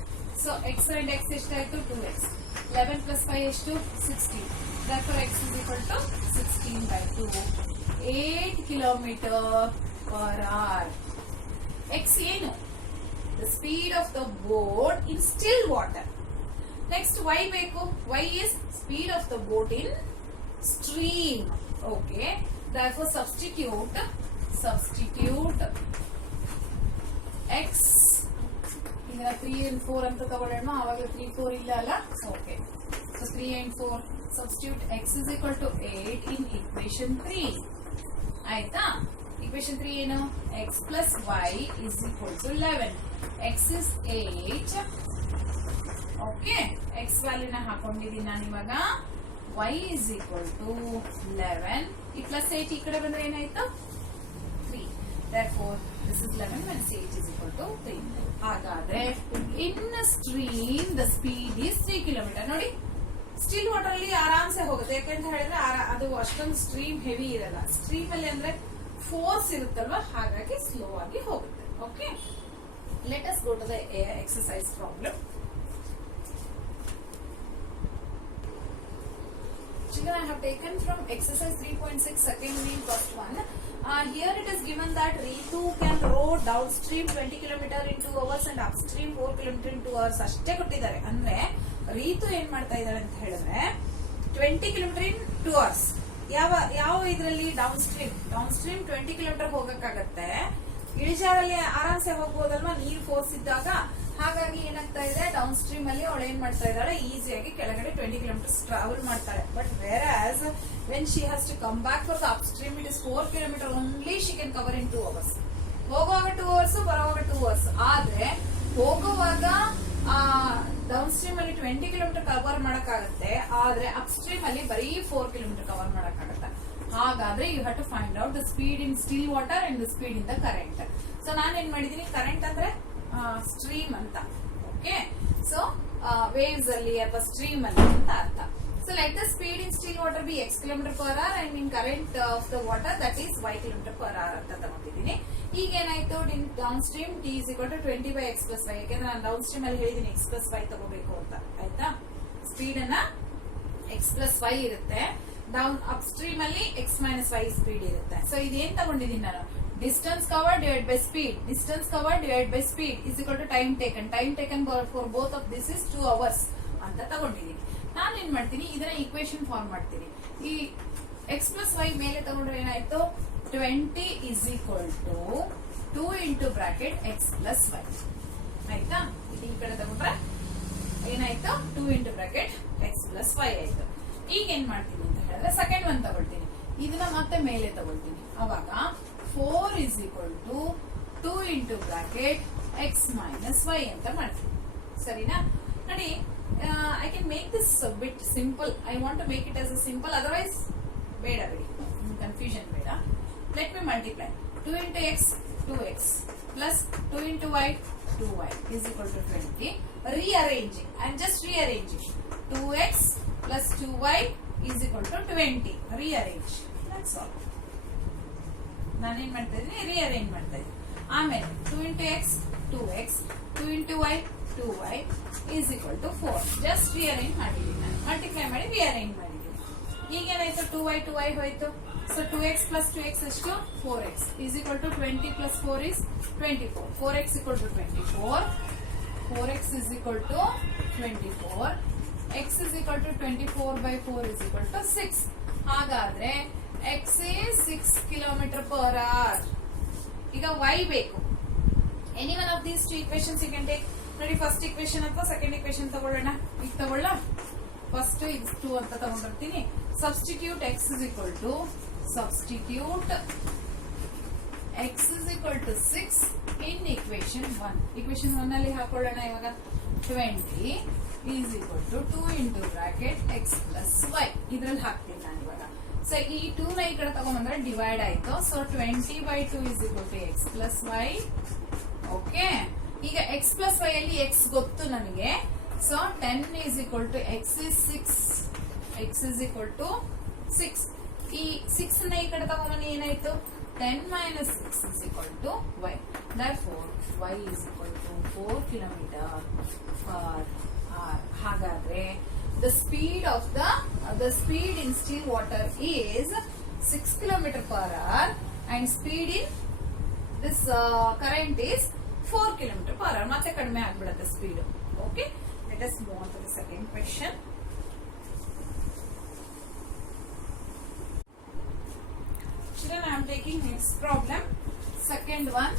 So x and x ಎಷ್ಟಾಯ್ತು? 2x. 11 plus 5 ಎಷ್ಟು? 16. Therefore x is equal to 16/2. 8 km/h. x ಏನು? The speed of the boat in still water. Next y ಬೇಕು. y is speed of the boat in stream. Okay, therefore substitute x. ಈಗ 3 and 4 ಅಂತ ತಗೊಳ್ಳೋಣ. ಆವಾಗ 3 4 ಇಲ್ಲ ಅಲ್ಲ. Okay, so 3 and 4 substitute x is equal to 8 in equation 3. ಆಯ್ತಾ? equation 3 ಏನು? x plus y is equal to 11. x is 8. Okay, x ವ್ಯಾಲ್ಯೂನ ಹಾಕೊಂಡಿದ್ದೀನಿ ನಾನು ಇವಾಗ. y is equal to 11. ಈ ಪ್ಲಸ್ 8 ಈ ಕಡೆ ಬಂದ್ರೆ ಏನಾಯ್ತು? 3. therefore this is 11 minus 8 is equal to 3. ಹಾಗಾದ್ರೆ in a stream the speed is 3 km. ನೋಡಿ, ಸ್ಟಿಲ್ ವಾಟರ್ ಅಲ್ಲಿ ಆರಾಮ್ಸೆ ಹೋಗುತ್ತೆ. ಯಾಕಂತ ಹೇಳಿದ್ರೆ ಅದು ಅಷ್ಟೊಂದು ಸ್ಟ್ರೀಮ್ ಹೆವಿ ಇರಲ್ಲ. ಸ್ಟ್ರೀಮ್ ಅಲ್ಲಿ ಅಂದ್ರೆ ಫೋರ್ಸ್ ಇರುತ್ತಲ್ವಾ, ಹಾಗಾಗಿ ಸ್ಲೋ ಆಗಿ ಹೋಗುತ್ತೆ. Okay, let us go to the exercise problem. Children, I have taken from exercise 3.6 second main first one. Here it is given that Ritu can row downstream 20 km in 2 hours and upstream 4 km in 2 hours. ಅಷ್ಟೇ ಕೊಟ್ಟಿದ್ದಾರೆ. ಅಂದ್ರೆ ರೀತು ಏನ್ ಮಾಡ್ತಾ ಇದ್ದಾಳೆ ಅಂತ ಹೇಳಿದ್ರೆ 20 km in 2 hours. ಯಾವ ಇದರಲ್ಲಿ? Down stream 20 km ಹೋಗಕ್ಕಾಗತ್ತೆ. ಇಳಿಜಾರಲ್ಲಿ ಆರಾಮ್ಸೆ ಹೋಗ್ಬೋದಲ್ವಾ, ನೀರ್ ಫೋರ್ಸ್ ಇದ್ದಾಗ. ಹಾಗಾಗಿ ಏನಾಗ್ತಾ ಇದೆ, ಡೌನ್ ಸ್ಟ್ರೀಮ್ ಅಲ್ಲಿ ಅವಳು ಏನ್ ಮಾಡ್ತಾ ಇದ್ದಾಳೆ, ಈಸಿಯಾಗಿ ಕೆಳಗಡೆ 20 km ಟ್ರಾವೆಲ್ ಮಾಡ್ತಾಳೆ. But where as when she has to come back for the up stream it is 4 km only she can cover in 2 hours. ಹೋಗುವಾಗ 2 hours, ಬರುವಾಗ 2 hours. ಆದ್ರೆ ಹೋಗುವಾಗ ಡೌನ್ ಸ್ಟ್ರೀಮ್ ಅಲ್ಲಿ 20 km ಕವರ್ ಮಾಡಕ್ಕಾಗತ್ತೆ, ಆದ್ರೆ ಅಪ್ ಸ್ಟ್ರೀಮ್ ಅಲ್ಲಿ ಬರೀ 4 km cover ಮಾಡಕ್ಕಾಗತ್ತೆ. ಹಾಗಾದ್ರೆ you have to find out the speed in still water and the speed in the current. So ನಾನು ಏನ್ ಮಾಡಿದೀನಿ, ಕರೆಂಟ್ ಅಂದ್ರೆ ಸ್ಟ್ರೀಮ್ ಅಂತ. ಓಕೆ, ಸೊ ವೇವ್ಸ್ ಅಲ್ಲಿ ಅಥವಾ ಸ್ಟ್ರೀಮ್ ಅಲ್ಲಿ ಅಂತ ಅರ್ಥ. So let the speed in still water B x km/h and in current off the water that is y km/h ಅಂತ ತಗೊಂಡಿದ್ದೀನಿ. ಈಗ ಏನಾಯ್ತು, down stream t is equal to 20/x+y. ಯಾಕಂದ್ರೆ ನಾನು ಡೌನ್ ಸ್ಟ್ರೀಮ್ ಅಲ್ಲಿ ಹೇಳಿದೀನಿ x+y ತಗೋಬೇಕು ಅಂತ. ಆಯ್ತಾ? ಸ್ಪೀಡ್ ಅನ್ನ x+y ಇರುತ್ತೆ. ಡೌನ್ ಅಪ್ ಸ್ಟ್ರೀಮ್ ಅಲ್ಲಿ x minus y ಸ್ಪೀಡ್ ಇರುತ್ತೆ. ಸೊ ಇದೇನ್ ತಗೊಂಡಿದ್ದೀನಿ ನಾನು, distance covered divide by speed. Distance covered divide by speed is equal to time taken. Time taken for both of this is 2 hours ಅಂತ ತಗೊಂಡಿದ್ದೀನಿ. ನಾನು ಏನ್ ಮಾಡ್ತೀನಿ, ಇದನ್ನ ಈಕ್ವೇಶನ್ ಫಾರ್ಮ್ ಮಾಡ್ತೀನಿ. ಈ x+y ಮೇಲೆ ತಗೊಂಡ್ರೆ ಏನಾಯ್ತು, 20 is equal to 2 into bracket x+y. ಆಯ್ತಾ? ಈ ಕಡೆ ತಗೊಂಡ್ರೆ ಏನಾಯ್ತು, 2 into bracket x+y ಆಯ್ತು. ಈಗ ಏನ್ ಮಾಡ್ತೀನಿ ಅಂತ ಹೇಳಿದ್ರೆ ಸೆಕೆಂಡ್ ಒನ್ ತಗೊಳ್ತೀನಿ, ಇದನ್ನ ಮತ್ತೆ ಮೇಲೆ ತಗೊಳ್ತೀನಿ. ಅವಾಗ 4 is equal to 2 into bracket x minus y ಅಂತ ಮಾಡ್ತೀನಿ. ಸರಿನಾ? ನೋಡಿ, I can make this a bit simple. I want to make it as a simple, otherwise ಬೇಡ ಬಿಡಿ, confusion ಬೇಡ. Let me multiply. 2 into x 2x plus 2 into y 2y is equal to 20. Rearranging, I am just rearranging. 2x plus 2y is equal to 20. Rearrange. That's all. ನಾನೇನ್ ಮಾಡ್ತಾ ಇದ್ದೀನಿ, rearrange ಮಾಡ್ತಾ ಇದ್ದೀನಿ. ಆಮೇಲೆ 2 into x 2x 2 into y 2y is equal to 4. Just rearrange ಮಾಡಿದ್ದೀನಿ ನಾನು. Multiply ಮಾಡಿ rearrange ಮಾಡಿದ್ದೀನಿ. ಈಗ ಏನಾಯ್ತು, 2y ಹೋಯ್ತು. ಸೊ 2x plus 2x ಎಷ್ಟು, 4x is equal to 20 plus 4 is 24. 4x equal to 24. 4x is equal to 24. x is equal to 24/4 is equal to 6. ಹಾಗಾದ್ರೆ x is 6 km/h. ಈಗ y ಬೇಕು. Any one of these two equations you can take. ನೋಡಿ first equation ಅಥವಾ second equation ತಗೊಳ್ಳೋಣ. ಈಗ ತಗೊಳ್ಳ first ಇದು 2 ಅಂತ ತಗೊಂಡಿರ್ತೀನಿ. Substitute x is equal to 6 in equation 1. equation 1 ಅಲ್ಲಿ ಹಾಕೊಳ್ಳೋಣ. ಇವಾಗ 20 is equal to 2 into bracket x plus y ಇದ್ರಲ್ಲಿ ಹಾಕ್ತೀನಿ ನಾನು ಇವಾಗ. ಸೊ ಈ 2 ನ ಈ ಕಡೆ ತಗೊಂಡ್ಬಂದ್ರೆ ಡಿವೈಡ್ ಆಯ್ತು. So 20/2 is equal to x plus y. Okay, ಈಗ x plus y ಅಲ್ಲಿ x ಗೊತ್ತು ನನಗೆ. So 10 is equal to x is 6. x is equal to 6. ಈ 6 ನ ಈ ಕಡೆ ತಗೊಂಡ್ಬಂದ್ರೆ ಏನಾಯ್ತು? 10 minus 6 is equal to y. Therefore, y is equal to 4 km/h. ಹಾಗಾದ್ರೆ the speed in still water is 6 km/h and speed in this current is 4 km/h. ಮತ್ತೆ ಕಡಿಮೆ ಆಗ್ಬಿಡುತ್ತೆ speed. Okay, let us move on to the second question. Children, I am taking next problem, second one.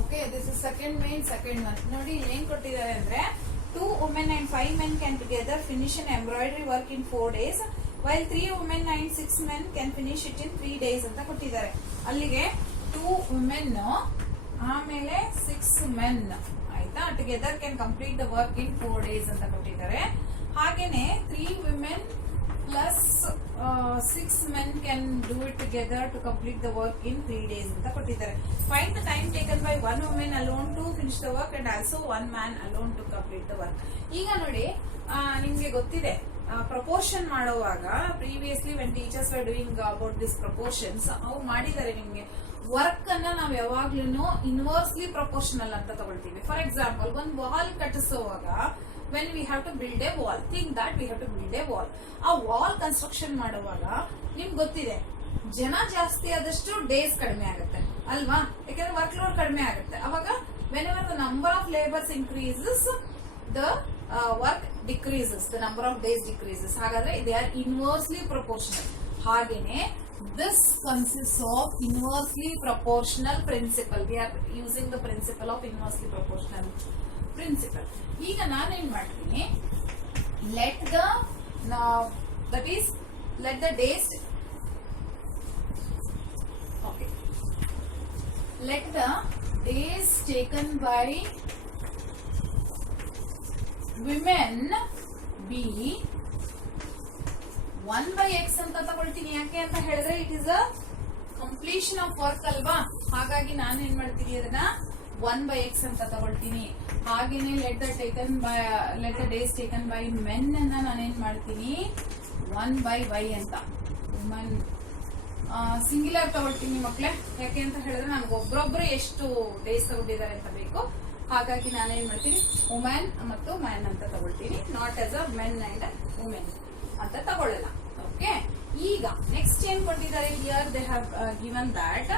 Okay, this is second one. ನೋಡಿ ಏನ್ ಕೊಟ್ಟಿದ್ದಾರೆ ಅಂದ್ರೆ 2 women and 5 men can together finish an embroidery work in 4 days, while 3 women and 6 men can finish it in 3 days ಅಂತ ಕೊಟ್ಟಿದ್ದಾರೆ. ಅಲ್ಲಿಗೆ 2 women ಆಮೇಲೆ 6 men ಆಯ್ತಾ, together can complete the work in 4 days ಅಂತ ಕೊಟ್ಟಿದ್ದಾರೆ. ಹಾಗೇನೆ 3 women plus 6 men can do it together to complete the work in 3 days ಅಂತ ಕೊಟ್ಟಿದ್ದಾರೆ. Find the time taken by one woman alone to finish the work and also one man alone to complete the work. ಈಗ ನೋಡಿ, ನಿಮ್ಗೆ ಗೊತ್ತಿದೆ proportion ಮಾಡುವಾಗ previously when teachers var doing about this proportions ಅವ್ರು ಮಾಡಿದ್ದಾರೆ. ನಿಮ್ಗೆ ವರ್ಕ್ ಅನ್ನ ನಾವು ಯಾವಾಗ್ಲೂ ಇನ್ವರ್ಸ್ಲಿ ಪ್ರಪೋರ್ಷನಲ್ ಅಂತ ತಗೊಳ್ತೀವಿ. ಫಾರ್ ಎಕ್ಸಾಂಪಲ್, ಒಂದು wall ಕಟ್ಟಿಸುವಾಗ when we have to build a wall, think that we have to build a wall. ಆ ವಾಲ್ ಕನ್ಸ್ಟ್ರಕ್ಷನ್ ಮಾಡುವಾಗ ನಿಮ್ಗೆ ಗೊತ್ತಿದೆ, ಜನ ಜಾಸ್ತಿ ಆದಷ್ಟು ಡೇಸ್ ಕಡಿಮೆ ಆಗುತ್ತೆ ಅಲ್ವಾ, ಯಾಕಂದ್ರೆ ವರ್ಕ್ ಲೋಡ್ ಕಡಿಮೆ ಆಗುತ್ತೆ. ಅವಾಗ whenever the number of labors increases, the work decreases, the number of days decreases. ಹಾಗಾದ್ರೆ they are inversely proportional. ಹಾಗೇನೆ this consists of inversely proportional principle. We are using the principle of inversely proportional principle. ಈಗ ನಾನೇನ್ ಮಾಡ್ತೀನಿ, let the days taken by women be 1/x ಅಂತ ತಗೊಳ್ತೀನಿ. ಯಾಕೆ ಅಂತ ಹೇಳಿದ್ರೆ it is a completion of work ಅಲ್ವಾ, ಹಾಗಾಗಿ ನಾನು ಏನ್ ಮಾಡ್ತೀನಿ, ಅದನ್ನ 1/x ಅಂತ ತಗೊಳ್ತೀನಿ. ಹಾಗೇನೆ let the days taken by men ಅನ್ನ ನಾನೇನ್ ಮಾಡ್ತೀನಿ 1/y ಅಂತ. ವುಮನ್ ಸಿಂಗ್ಯುಲರ್ ತಗೊಳ್ತೀನಿ ಮಕ್ಳೆ, ಯಾಕೆ ಅಂತ ಹೇಳಿದ್ರೆ ನನಗೆ ಒಬ್ರೊಬ್ರು ಎಷ್ಟು ಡೇಸ್ ತಗೊಂಡಿದ್ದಾರೆ ಅಂತ ಬೇಕು. ಹಾಗಾಗಿ ನಾನೇನ್ ಮಾಡ್ತೀನಿ, ವುಮೆನ್ ಮತ್ತು ಮ್ಯಾನ್ ಅಂತ ತಗೊಳ್ತೀನಿ, not as a men and women ಅಂತ ತಗೊಳ್ಳಲ್ಲ. ಓಕೆ, ಈಗ ನೆಕ್ಸ್ಟ್ ಏನ್ ಕೊಟ್ಟಿದ್ದಾರೆ, here they have given that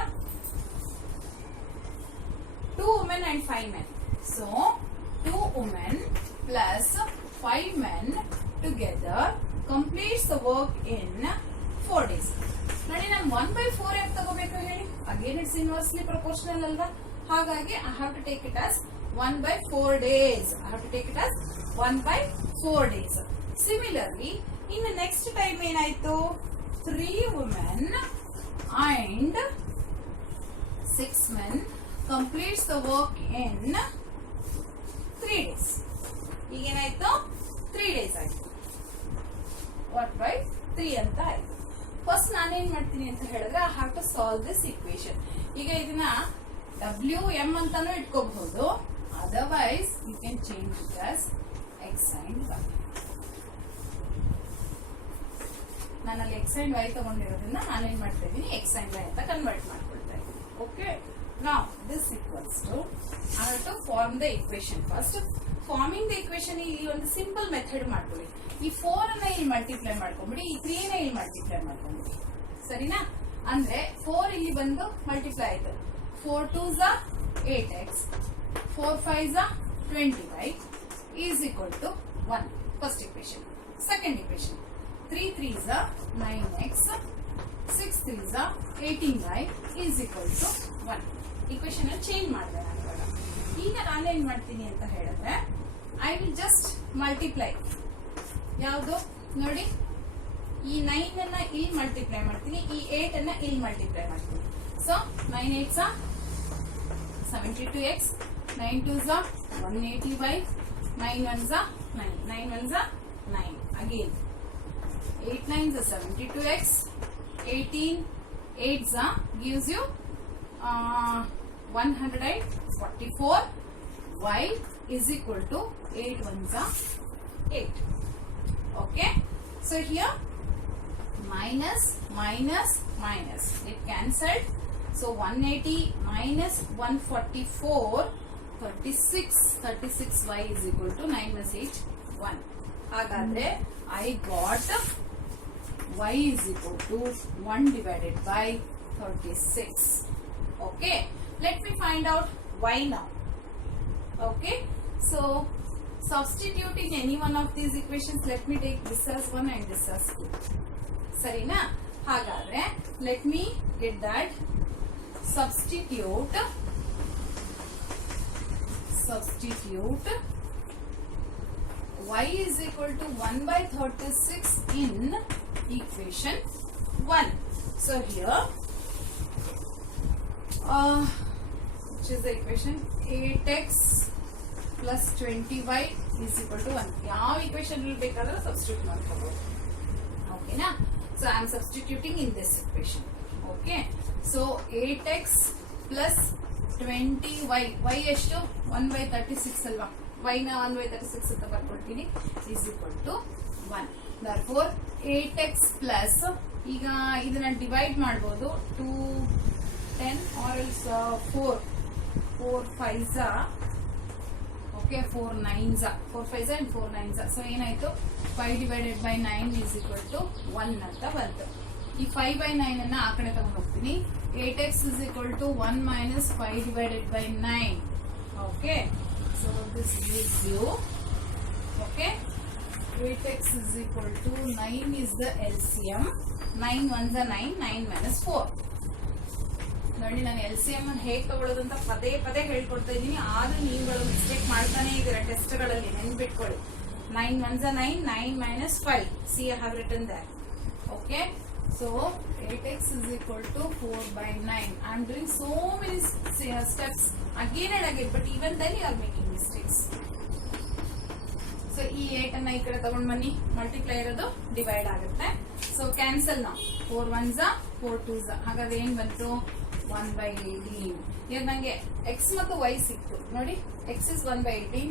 2 women and 5 men. So 2 women plus 5 men together completes the work in 4 days. ನೋಡಿ, ನಾನು 1/4 ಯಾಕೆ ತಗೋಬೇಕು ಹೇಳಿ? ಅಗೇನ್ ಇಟ್ಸ್ ಇನ್ವರ್ಸ್ಲಿ ಪ್ರಪೋರ್ಷನಲ್ ಅಲ್ವಾ, ಹಾಗಾಗಿ I have to take it as 1/4 days. Similarly ಇನ್ನು ನೆಕ್ಸ್ಟ್ ಟೈಮ್ ಏನಾಯ್ತು, 3 women and 6 men completes the work in 3 days. ಈಗೇನಾಯ್ತು, 3 days ಆಯ್ತು, 1/3 ಅಂತ ಆಯ್ತು. ಫಸ್ಟ್ ನಾನೇನ್ ಮಾಡ್ತೀನಿ ಅಂತ ಹೇಳಿದ್ರೆ, I have to solve this equation. ಈಗ ಇದನ್ನ WM ಅಂತಾನು ಇಟ್ಕೋಬಹುದು, otherwise you can change it as x and y. ನಾನಲ್ಲಿ x and y ತಗೊಂಡಿರೋದ್ರಿಂದ ನಾನೇನ್ ಮಾಡ್ತಾ ಇದ್ದೀನಿ, x and y ಅಂತ ಕನ್ವರ್ಟ್ ಮಾಡ್ಕೊಳ್ತಾ ಇದ್ದೀನಿ. Okay, now this equals to, I have to form the equation first. Forming the equation ಇಲ್ಲಿ ಒಂದು ಸಿಂಪಲ್ ಮೆಥಡ್ ಮಾಡ್ಕೊಳ್ಳಿ. ಈ 4 ಅನ್ನ ಇಲ್ಲಿ ಮಲ್ಟಿಪ್ಲೈ ಮಾಡ್ಕೊಂಡ್ಬಿಡಿ, ಈ 3 ನ ಇಲ್ಲಿ ಮಲ್ಟಿಪ್ಲೈ ಮಾಡ್ಕೊಂಡ್ಬಿಡಿ, ಸರಿನಾ? ಅಂದ್ರೆ 4 ಇಲ್ಲಿ ಬಂದು ಮಲ್ಟಿಪ್ಲೈ ಆಯ್ತು. 4 2s are 8x, 4 5s are 20y is equal to 1. First equation. Second equation, 3 3s are 9x, 6 3s are 18y is equal to 1. Equation change ಮಾಡಿದೆ ನಾನು ಇವಾಗ. ಈಗ ನಾನೇನ್ ಮಾಡ್ತೀನಿ ಅಂತ ಹೇಳಿದ್ರೆ ಐ ವಿಲ್ ಜಸ್ಟ್ ಮಲ್ಟಿಪ್ಲೈ. ಯಾವುದು ನೋಡಿ, ಈ 9 ಅನ್ನ ಇಲ್ಲಿ ಮಲ್ಟಿಪ್ಲೈ ಮಾಡ್ತೀನಿ, ಈ 8 ಅನ್ನ ಇಲ್ಲಿ ಮಲ್ಟಿಪ್ಲೈ ಮಾಡ್ತೀನಿ. So 9 8s 72x, 9 2s 180y, 9 1s 9, 9 1s 9 again, 8 9s 72x, 18 8s gives you 144. Y is equal to 8 1s 8. Okay, so here minus minus minus it cancelled. So 180 minus 144, 36y is equal to 9 minus 8 1. ಹಾಗಾದ್ರೆ I got y is equal to 1 divided by 36. Okay, let me find out y now. Okay, so substituting any one of these equations, let me take this as 1 and this as 2. ಸರಿನಾ? ಹಾಗಾದ್ರೆ let me get that. Substitute y is equal to 1 by 36 in equation 1. So here which is the equation 8x plus 20y is equal to 1. ಯಾವ equation will ಬೇಕಾದ್ರೆ substitute ಮಾಡ್ಕೋಬಹುದು. Okay na? So I am substituting in this equation. Okay, so 8x plus 20y, y ಎಷ್ಟು 1 by 36 ಅಲ್ವಾ, y ನ 1 by 36 ಅಂತ ಬರ್ಕೊಳ್ತೀನಿ, is equal to 1. therefore 8x plus, ಈಗ ಇದನ್ನ divide ಮಾಡಬಹುದು, 2 10 or else 4 5s, okay, 4 9s, 4 5s and 4 9s. so ಏನಾಯ್ತು, 5 divided by 9 is equal to 1 ಅಂತ ಬಂತು. ಈ 5 by 9 ಅನ್ನ ಆ ಕಡೆ ತಗೊಂಡು ಹೋಗ್ತೀನಿ. 8x is equal to 1 minus 5 divided by 9. Okay, so this gives you, okay, 8x is equal to 9 is the LCM. 9 1s are 9, 9 minus 4. ನೋಡಿ, ನಾನು LCM ಅನ್ನು ಹೇಗೆ ತಗೊಳ್ಳೋದು ಅಂತ ಪದೇ ಪದೇ ಹೇಳ್ಕೊಡ್ತಾ ಇದ್ದೀನಿ, ಆದ್ರೂ ನೀವುಗಳು ಮಿಸ್ಟೇಕ್ ಮಾಡ್ತಾನೆ ಇದ್ದೀರಾ ಟೆಸ್ಟ್ಗಳಲ್ಲಿ, ನೆನ್ಪಿಟ್ಕೊಳ್ಳಿ. 9 1s are 9, 9 minus 5. See, I have written that. Okay, so 8x is equal to 4 by 9. I am doing so many steps again and again, but even then you are making mistakes. So ಈ 8 ಅನ್ನ ಈ ಕಡೆ ತಗೊಂಡು ಬನ್ನಿ, multiply ಇರೋದು divide ಆಗುತ್ತೆ. So cancel ನಾವು, 4 1s 4 2s, ಹಾಗಾದ್ರೆ ಏನ್ ಬಂತು, 1 by 18. ಈಗ ನಂಗೆ x ಮತ್ತು y ಸಿಕ್ತು ನೋಡಿ, x is 1 by 18,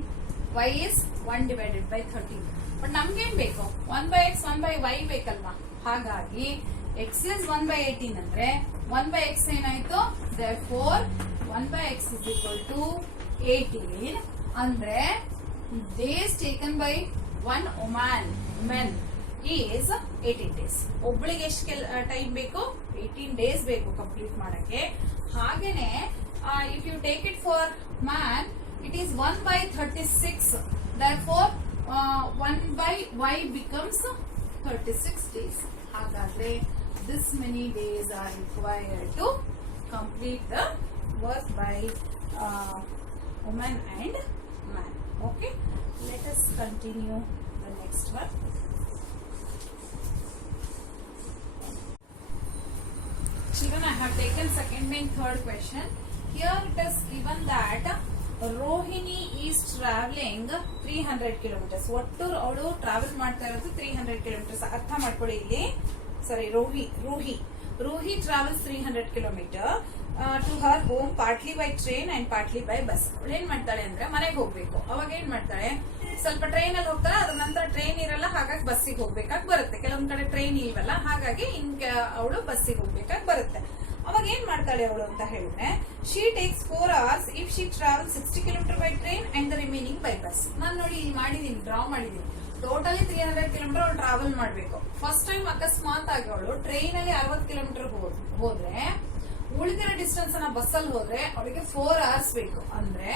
y is 1 divided by 13. But ನಮ್ಗೇನ್ ಬೇಕು, 1 by x 1 by y ಬೇಕಲ್ವಾ, ಹಾಗಾಗಿ x is 1 by 18 ಅಂದ್ರೆ 1 by x ಏನಾಯ್ತು, therefore 1 by x is equal to 18. ಅಂದ್ರೆ days taken by one woman is 18 days. ಒಬ್ಬಳಿಗೆ ಎಷ್ಟು ಟೈಮ್ ಬೇಕು, 18 days ಬೇಕು ಕಂಪ್ಲೀಟ್ ಮಾಡಕ್ಕೆ. ಹಾಗೇನೆ if you take it for man, it is 1 by 36. therefore 1 by y becomes 36 days. ಹಾಗಾದ್ರೆ this many days are required to complete the work by woman and man. Okay, let us continue the next one. Children, I have taken second and third question. Here it is given that Rohini is traveling 300 kilometers. ಒಟ್ಟು ಅವಳು travel ಮಾಡ್ತಾ ಇರೋದು 300 kilometers. ಅರ್ಥ ಮಾಡ್ಕೊಳ್ಳಿ ಇಲ್ಲಿ. ಸಾರಿ, ರೂಹಿ travels 300 kilometer to her home partly by train and partly by bus. ಅವಳು ಏನ್ ಮಾಡ್ತಾಳೆ ಅಂದ್ರೆ ಮನೆಗೆ ಹೋಗ್ಬೇಕು. ಅವಾಗ ಏನ್ ಮಾಡ್ತಾಳೆ, ಸ್ವಲ್ಪ ಟ್ರೈನ್ ಅಲ್ಲಿ ಹೋಗ್ತಾಳೆ, ಅದ್ರ ನಂತರ ಟ್ರೈನ್ ಇರಲ್ಲ, ಹಾಗಾಗಿ ಬಸ್ಸಿಗೆ ಹೋಗ್ಬೇಕಾಗಿ ಬರುತ್ತೆ. ಕೆಲವೊಂದ್ ಕಡೆ ಟ್ರೈನ್ ಇಲ್ವಲ್ಲ, ಹಾಗಾಗಿ ಅವಳು ಬಸ್ಸಿಗೆ ಹೋಗ್ಬೇಕಾಗಿ ಬರುತ್ತೆ. ಅವಾಗ ಏನ್ ಮಾಡ್ತಾಳೆ ಅವಳು ಅಂತ ಹೇಳಿದ್ರೆ, she takes 4 hours if she travel 60 kilometer by train and the remaining by bus. ನಾನು ನೋಡಿ ಇಲ್ಲಿ ಮಾಡಿದೀನಿ, ಡ್ರಾ ಮಾಡಿದೀನಿ. ಟೋಟಲಿ 300 kilometer ಅವಳು ಟ್ರಾವೆಲ್ ಮಾಡ್ಬೇಕು. ಫಸ್ಟ್ ಟೈಮ್ ಅಕಸ್ಮಾತ್ ಆಗಿ ಅವಳು ಟ್ರೈನ್ ಅಲ್ಲಿ 60 kilometer ಹೋದ್ರೆ, ಉಳಿದಿರೋ ಡಿಸ್ಟೆನ್ಸ್ ಅನ್ನ ಬಸ್ ಅಲ್ಲಿ ಹೋದ್ರೆ ಅವಳಿಗೆ 4 hours ಬೇಕು. ಅಂದ್ರೆ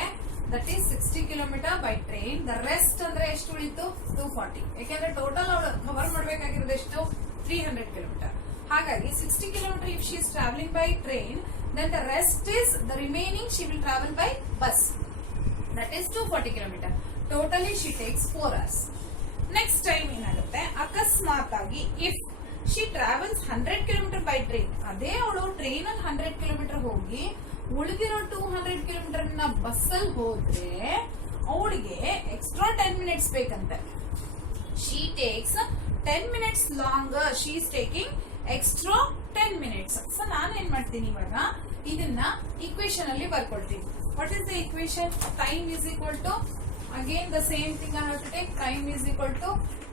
that is 60 kilometer by train. The rest ಅಂದ್ರೆ ಎಷ್ಟು ಉಳಿತು, 240. ಯಾಕೆಂದ್ರೆ ಟೋಟಲ್ ಅವಳು ಕವರ್ ಮಾಡ್ಬೇಕಾಗಿರೋದು ಎಷ್ಟು, 300 kilometer. ಹಾಗಾಗಿ 60 kilometer if she is traveling by train, then the rest is the remaining she will travel by bus. That is 240 kilometre. Totally she takes 4 hours. Next time ಏನಾಗುತ್ತೆ, ಅಕಸ್ಮಾತ್ ಆಗಿ if she travels 100 kilometre by train, ಅದೇ ಅವಳು train ಅಲ್ಲಿ 100 kilometre ಹೋಗಿ ಉಳಿದಿರೋ 200 kilometre ನ bus ಅಲ್ಲಿ ಹೋದ್ರೆ ಅವಳಿಗೆ ಎಕ್ಸ್ಟ್ರಾ 10 minutes ಬೇಕಂತೆ. She takes 10 minutes longer. She is taking extra 10 minutes. So ನಾನು ಏನ್ ಮಾಡ್ತೀನಿ ಇವಾಗ, ಇದನ್ನ ಇಕ್ವೇಶನ್ ಅಲ್ಲಿ ಬರ್ಕೊಳ್ತೀನಿ. What is the equation? Time is equal to, again the same thing I have to take. Time is equal to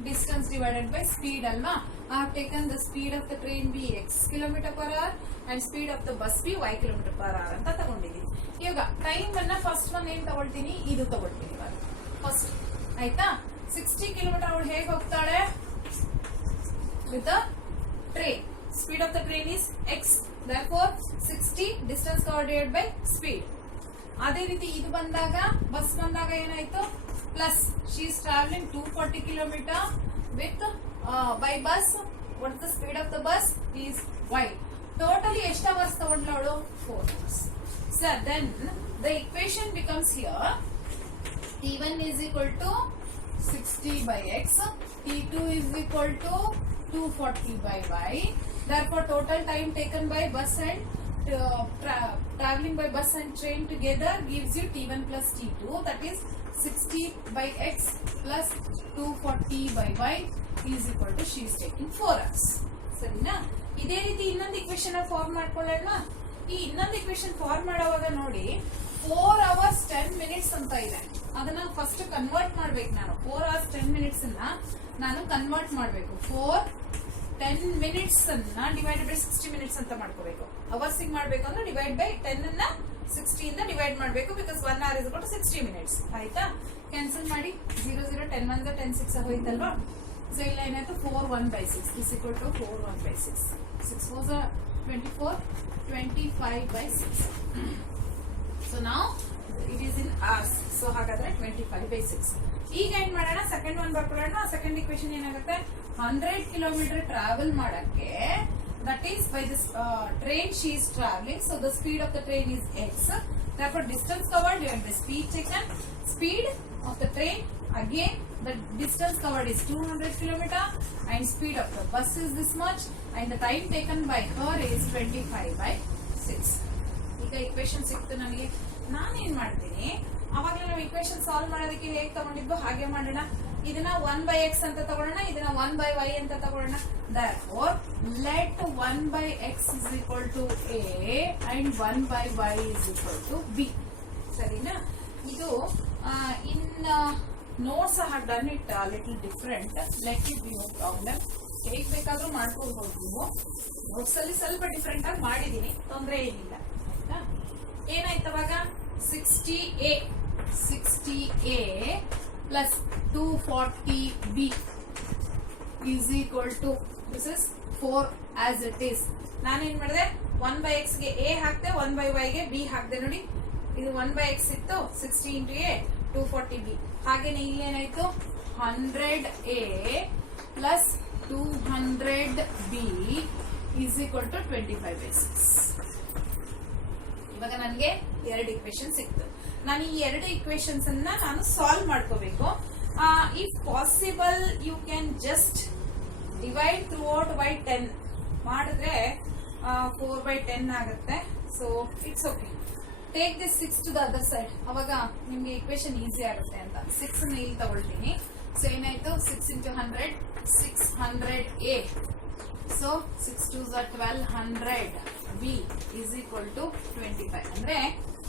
distance divided by speed alma. I have taken the speed of the train be x kilometer per hour and speed of the bus be y kilometer per hour ಅಂತ ತಗೊಂಡಿದ್ದೀನಿ. ಇವಾಗ time ಅನ್ನ first one ಏನ್ ತಗೊಳ್ತೀನಿ, ಇದು ತಗೊಳ್ತೀನಿ ಇವಾಗ first. ಆಯ್ತಾ? 60 ಕಿಲೋಮೀಟರ್ ಅವಳು ಹೇಗೆ ಹೋಗ್ತಾಳೆ? with the train. Speed of the train is x. Therefore 60 distance covered divided by speed. ಅದೇ ರೀತಿ ಇದು ಬಂದಾಗ, ಬಸ್ ಬಂದಾಗ ಏನಾಯ್ತು, plus she is travelling 240 kilometre with by bus. What the speed of the bus is y. Totally ಎಷ್ಟು hours ತಗೊಂಡ್ಲವಳು? 4 hours. Sir then the equation becomes here t1 is equal to 60 by x, t2 is equal to 240 by y. Therefore total time taken by bus and traveling by bus and train together gives you t1 plus t2, that is 60 by x plus 240 by y is equal to she is taking 4 hours. ಸರಿನಾ? ಇದೇ ರೀತಿ ಇನ್ನೊಂದು equation form ಮಾಡ್ಕೊಳ್ಳೋಣ. ಈ ಇನ್ನೊಂದು equation form ಮಾಡುವಾಗ ನೋಡಿ, 4 hours 10 minutes ಅಂತ ಇದೆ. ಅದನ್ನ ಫಸ್ಟ್ ಕನ್ವರ್ಟ್ ಮಾಡ್ಬೇಕು ನಾನು. 4 hours 10 minutes ಅನ್ನ ನಾನು ಕನ್ವರ್ಟ್ ಮಾಡ್ಬೇಕು. 4 10 minutes ಅನ್ನ ಡಿವೈಡೆಡ್ ಬೈ 60 minutes ಅಂತ ಮಾಡ್ಕೋಬೇಕು. ಅವರ್ಸ್ ಮಾಡ್ಬೇಕು ಅಂದ್ರೆ ಡಿವೈಡ್ ಬೈ 10 ಅನ್ನ 60 ಇಂದ ಡಿವೈಡ್ ಮಾಡಬೇಕು. Because 1 hour is equal to 60 minutes. ಆಯ್ತಾ? ಕ್ಯಾನ್ಸಲ್ ಮಾಡಿ. 0 0 10 1 10 6 ಹೋಯ್ತಲ್ವಾ? ಸೊ ಇಲ್ಲ ಏನಾಯ್ತು, 4 1 by 6 is equal to 4 1 by 6. 6 4 24 25 by 6. So now it is in hours. So ಹಾಗಾದ್ರೆ 25 by 6. ಈಗ ಏನ್ ಮಾಡೋಣ, ಸೆಕೆಂಡ್ ಒನ್ ಬರ್ಕೊಳ್ಳೋಣ. ಸೆಕೆಂಡ್ ಇಕ್ವೇಶನ್ ಏನಾಗುತ್ತೆ, 100 ಕಿಲೋಮೀಟರ್ ಟ್ರಾವೆಲ್ ಮಾಡಕ್ಕೆ, that is by this train she is travelling. So the speed of the train is x. Therefore distance covered divided by speed taken. Speed of the train, again the distance covered is 200 kilometer and speed of the bus is this much and the time taken by her is 25 by 6. ಈಗ equation ಸಿಕ್ತು ನನಗೆ. ನಾನೇನ್ ಮಾಡ್ತೀನಿ, ಅವಾಗಲೇ ನಾವು equation solve ಮಾಡೋದಕ್ಕೆ ಹೇಗೆ ತಗೊಂಡಿದ್ದು ಹಾಗೆ ಮಾಡೋಣ. ಇದನ್ನ 1 by x ಅಂತ ತಗೊಳ್ಳೋಣ, ಇದನ್ನ 1 by y ಅಂತ ತಗೊಳ್ಳೋಣ. Therefore let 1 by x is equal to a and 1 by y is equal to b. ಸರಿನಾ? ಇದು in notes I have done it little different. Let it be no problem. ಹೇಗ್ ಬೇಕಾದ್ರೂ ಮಾಡ್ಕೊಳ್ಬಹುದು ನೀವು. ನೋಟ್ಸ್ ಅಲ್ಲಿ ಸ್ವಲ್ಪ ಡಿಫರೆಂಟ್ ಆಗಿ ಮಾಡಿದೀನಿ, ತೊಂದರೆ ಏನಿಲ್ಲ. ಆಯ್ತಾ? ಏನಾಯ್ತು ಅವಾಗ, 60a plus 240b is equal to, this is 4 as it is. ನಾನೇನ್ ಮಾಡಿದೆ, 1 by x ಗೆ a ಹಾಕ್ದೆ, 1 by y ಗೆ b ಹಾಕ್ದೆ. ನೋಡಿ, ಇದು 1 by x ಇತ್ತು, 60 into a 240b. ಹಾಗೇನೆ ಇಲ್ಲೇನಾಯ್ತು, 100a plus 200b is equal to 25 by 6. ಇವಾಗ ನನಗೆ 2 ಇಕ್ವೇಶನ್ ಸಿಕ್ತು. ನಾನು ಈ 2 ಇಕ್ವೇಶನ್ಸ್ ಅನ್ನ ನಾನು ಸಾಲ್ವ್ ಮಾಡ್ಕೋಬೇಕು. If possible you can just divide through out by 10 ಮಾಡಿದ್ರೆ 4 by 10 ಆಗುತ್ತೆ. So it's okay. Take this 6 to the other side. ಅವಾಗ ನಿಮ್ಗೆ ಇಕ್ವೇಶನ್ ಈಸಿ ಆಗುತ್ತೆ ಅಂತ 6 ನ ಇಲ್ಲಿ ತಗೊಳ್ತೀನಿ. ಸೊ ಏನಾಯ್ತು, 6 into 100 600a. So 6 2s are 1200. b is equal to 25. ಅಂದ್ರೆ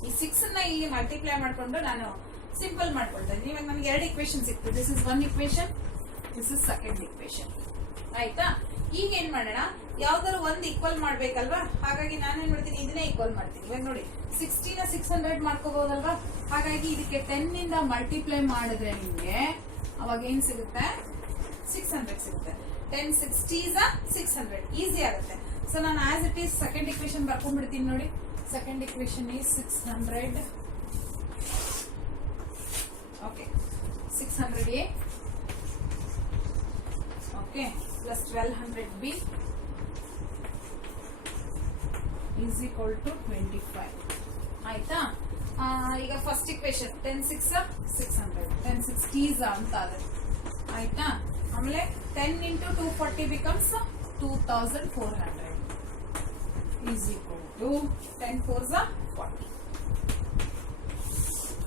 ಈ 6 ನ ಇಲ್ಲಿ ಮಲ್ಟಿಪ್ಲೈ ಮಾಡ್ಕೊಂಡು ನಾನು ಸಿಂಪಲ್ ಮಾಡ್ಕೊಳ್ತಾ ಇದ್ದೀನಿ. ಇವಾಗ ನನಗೆ 2 ಇಕ್ವೇಶನ್ ಸಿಕ್ತು. This is 1 equation, this is second equation. ಆಯ್ತಾ? ಈಗ ಏನ್ ಮಾಡೋಣ, ಯಾವ್ದಾದ್ರು ಒಂದು ಈಕ್ವಲ್ ಮಾಡ್ಬೇಕಲ್ವಾ? ಹಾಗಾಗಿ ನಾನೇನ್ ಮಾಡ್ತೀನಿ, ಇದನ್ನೇ ಈಕ್ವಲ್ ಮಾಡ್ತೀನಿ. ಇವಾಗ ನೋಡಿ, 60 ನ 600 ಮಾಡ್ಕೋಬಹುದಲ್ವಾ? ಹಾಗಾಗಿ ಇದಕ್ಕೆ 10 ನಿಂದ ಮಲ್ಟಿಪ್ಲೈ ಮಾಡಿದ್ರೆ ನಿಮ್ಗೆ ಅವಾಗ ಏನ್ ಸಿಗುತ್ತೆ, 600 ಸಿಗುತ್ತೆ. 10 60s 600 ಈಸಿ ಆಗುತ್ತೆ. ಸೊ ನಾನು as it is second equation ಬರ್ಕೊಂಡ್ಬಿಡ್ತೀನಿ. ನೋಡಿ, second equation is 600. Okay, 600a okay plus 1200b is equal to 25. ಆಯ್ತಾ? ಈಗ ಫಸ್ಟ್ ಇಕ್ವೇಶನ್ 10 6 600 10 60s ಅಂತ ಅದೇ ಆಯ್ತಾ. ಆಮೇಲೆ 10 into 240 becomes 2400 is equal to 10 4s 40.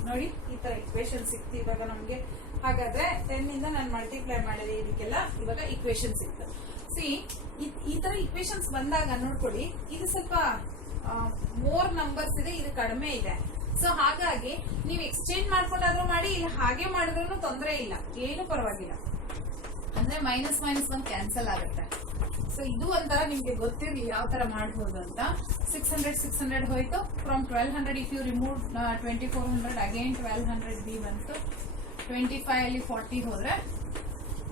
ನೋಡಿ ಈ ತರ ಇಕ್ವೇಶನ್ ಸಿಕ್ತು ಇವಾಗ ನಮ್ಗೆ. ಹಾಗಾದ್ರೆ 10 ಇಂದ ನಾನು ಮಲ್ಟಿಪ್ಲೈ ಮಾಡಿದೆ ಇದಕ್ಕೆಲ್ಲ, ಇವಾಗ ಇಕ್ವೇಶನ್ ಸಿಕ್ತು. ಸಿ ಈ ತರ ಇಕ್ವೇಶನ್ಸ್ ಬಂದಾಗ ನೋಡ್ಕೊಳ್ಳಿ, ಇದು ಸ್ವಲ್ಪ ಮೋರ್ ನಂಬರ್ಸ್ ಇದೆ, ಇದು ಕಡಿಮೆ ಇದೆ. ಸೊ ಹಾಗಾಗಿ ನೀವು ಎಕ್ಸ್ಚೇಂಜ್ ಮಾಡ್ಕೊಂಡಾದ್ರೂ ಮಾಡಿ, ಇಲ್ಲ ಹಾಗೆ ಮಾಡಿದ್ರು ತೊಂದರೆ ಇಲ್ಲ, ಏನು ಪರವಾಗಿಲ್ಲ. ಅಂದ್ರೆ ಮೈನಸ್ ಮೈನಸ್ 1 ಕ್ಯಾನ್ಸಲ್ ಆಗುತ್ತೆ. ಸೊ ಇದು ಒಂಥರ ನಿಮ್ಗೆ ಗೊತ್ತಿರ್ಲಿ ಯಾವ ತರ ಮಾಡಬಹುದು ಅಂತ. 600 600 ಹೋಯ್ತು. From 1200 if you remove 2400 again 1200 B ಬಂತು. 25 ಅಲ್ಲಿ 40 ಹೋದ್ರೆ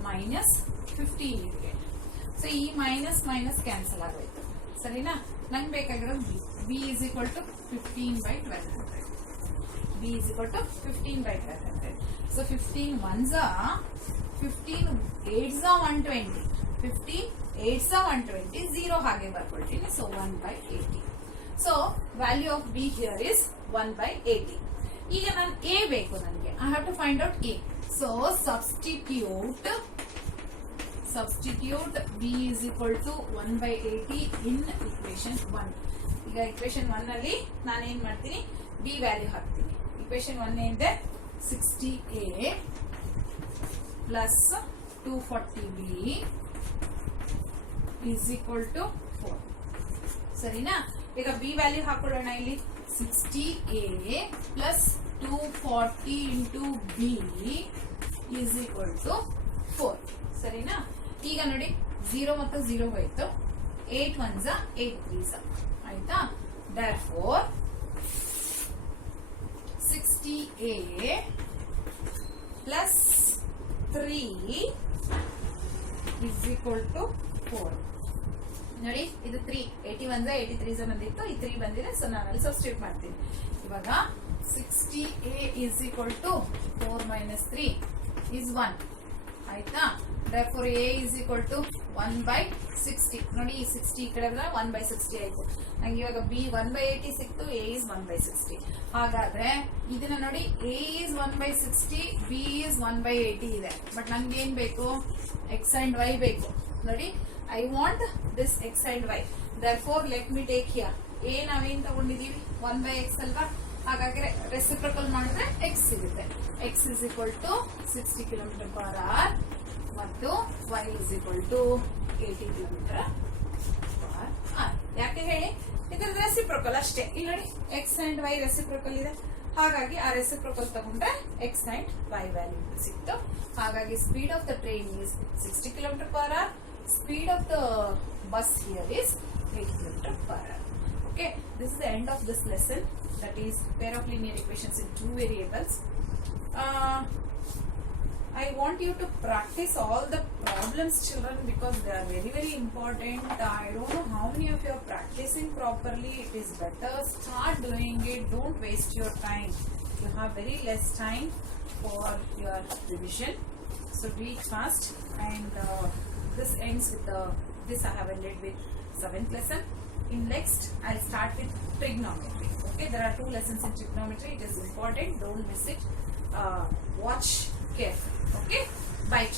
ಮೈನಸ್ 15 ಇದೆ. ಸೊ ಈ ಮೈನಸ್ ಮೈನಸ್ ಕ್ಯಾನ್ಸಲ್ ಆಗೋಯ್ತು. ಸರಿನಾ? ನಂಗೆ ಬೇಕಾಗಿರೋದು B is equal to 15/1200. B is equal to 15/1200. So 15 1s 15 8s 120, 15 8s 120, 0 ಹಾಗೆ ಬರ್ಕೊಳ್ತೀನಿ. So 1/80. So value of b here is 1/80. ಈಗ ನಾನು ಎ ಬೇಕು ನನಗೆ. I have to find out a. So substitute b is equal to 1/80 in equation 1. ಈಗ equation 1 ಅಲ್ಲಿ ನಾನು ಏನ್ ಮಾಡ್ತೀನಿ, ಬಿ ವ್ಯಾಲ್ಯೂ ಹಾಕ್ತೀನಿ. ಇಕ್ವೇಶನ್ 1 ಏನಿದೆ 60a plus 240b is equal to 4. ಸರಿನಾ? ಈಗ ಬಿ ವ್ಯಾಲ್ಯೂ ಹಾಕೊಳ್ಳೋಣ. ಇಲ್ಲಿ 60a plus 240 into B is equal to 4. ಸರಿನಾ? ಈಗ ನೋಡಿ 0 ಮತ್ತು 0 ಹೋಯ್ತು. 8 1s 8 3s ಆಯ್ತಾ. therefore 60a plus 3 is equal to 4. ನೋಡಿ ಇದು 3 81s 83s ಬಂದಿತ್ತು, ಈ 3 ಬಂದಿದೆ. ಸೊ ನಾನು ಅಲ್ಲಿ ಸಬ್ಸ್ಟಿಟ್ಯೂಟ್ ಮಾಡ್ತೀನಿ. ಇವಾಗ 60a is equal to 4 minus 3 is 1 ಆಯ್ತಾ. therefore a is equal to 1/60. ನೋಡಿ ಈ 60 ಈ ಕಡೆ ಬಂದ್ರೆ 1/60 ಆಯ್ತು. ನಂಗೆ ಇವಾಗ b 1/80 ಸಿಕ್ತು, a is 1/60. ಹಾಗಾದ್ರೆ ಇದನ್ನ ನೋಡಿ a is 1/60, b is 1/80 ಇದೆ. ಬಟ್ ನನ್ಗೆ ಏನ್ ಬೇಕು, x and y ಬೇಕು. ನೋಡಿ I want this x and y. therefore let me take here a ನಾವೇನ್ ತಗೊಂಡಿದೀವಿ 1/x ಅಲ್ವಾ. ಹಾಗಾಗಿ ರೆಸಿಪ್ರಕಲ್ ಮಾಡಿದ್ರೆ x ಸಿಗುತ್ತೆ. x is equal to 60 km/h ಮತ್ತು y is equal to 80 km/h. ಯಾಕೆ ಹೇಳಿ, ಇದ್ರದ್ದು ರೆಸಿಪ್ರಕಲ್ ಅಷ್ಟೇ. ಇಲ್ಲಿ ನೋಡಿ x and y ರೆಸಿಪ್ರಕಲ್ ಇದೆ. ಹಾಗಾಗಿ ಆ ರೆಸಿಪ್ರಕಲ್ ತಗೊಂಡ್ರೆ x and y ವ್ಯಾಲ್ಯೂ ಸಿಕ್ತು. ಹಾಗಾಗಿ speed of the train is 60 km/h. Speed of the bus here is 8 km/h. Okay, this is the end of this lesson, that is pair of linear equations in two variables. I want you to practice all the problems, children, because they are very very important. I don't know how many of you are practicing properly. It is better start doing it. Don't waste your time. You have very less time for your revision, so do it fast. And this ends with this I have ended with 7th lesson. In next I'll start with trigonometry. Okay, there are 2 lessons in trigonometry. It is important, don't miss it. Watch carefully. Okay, bye.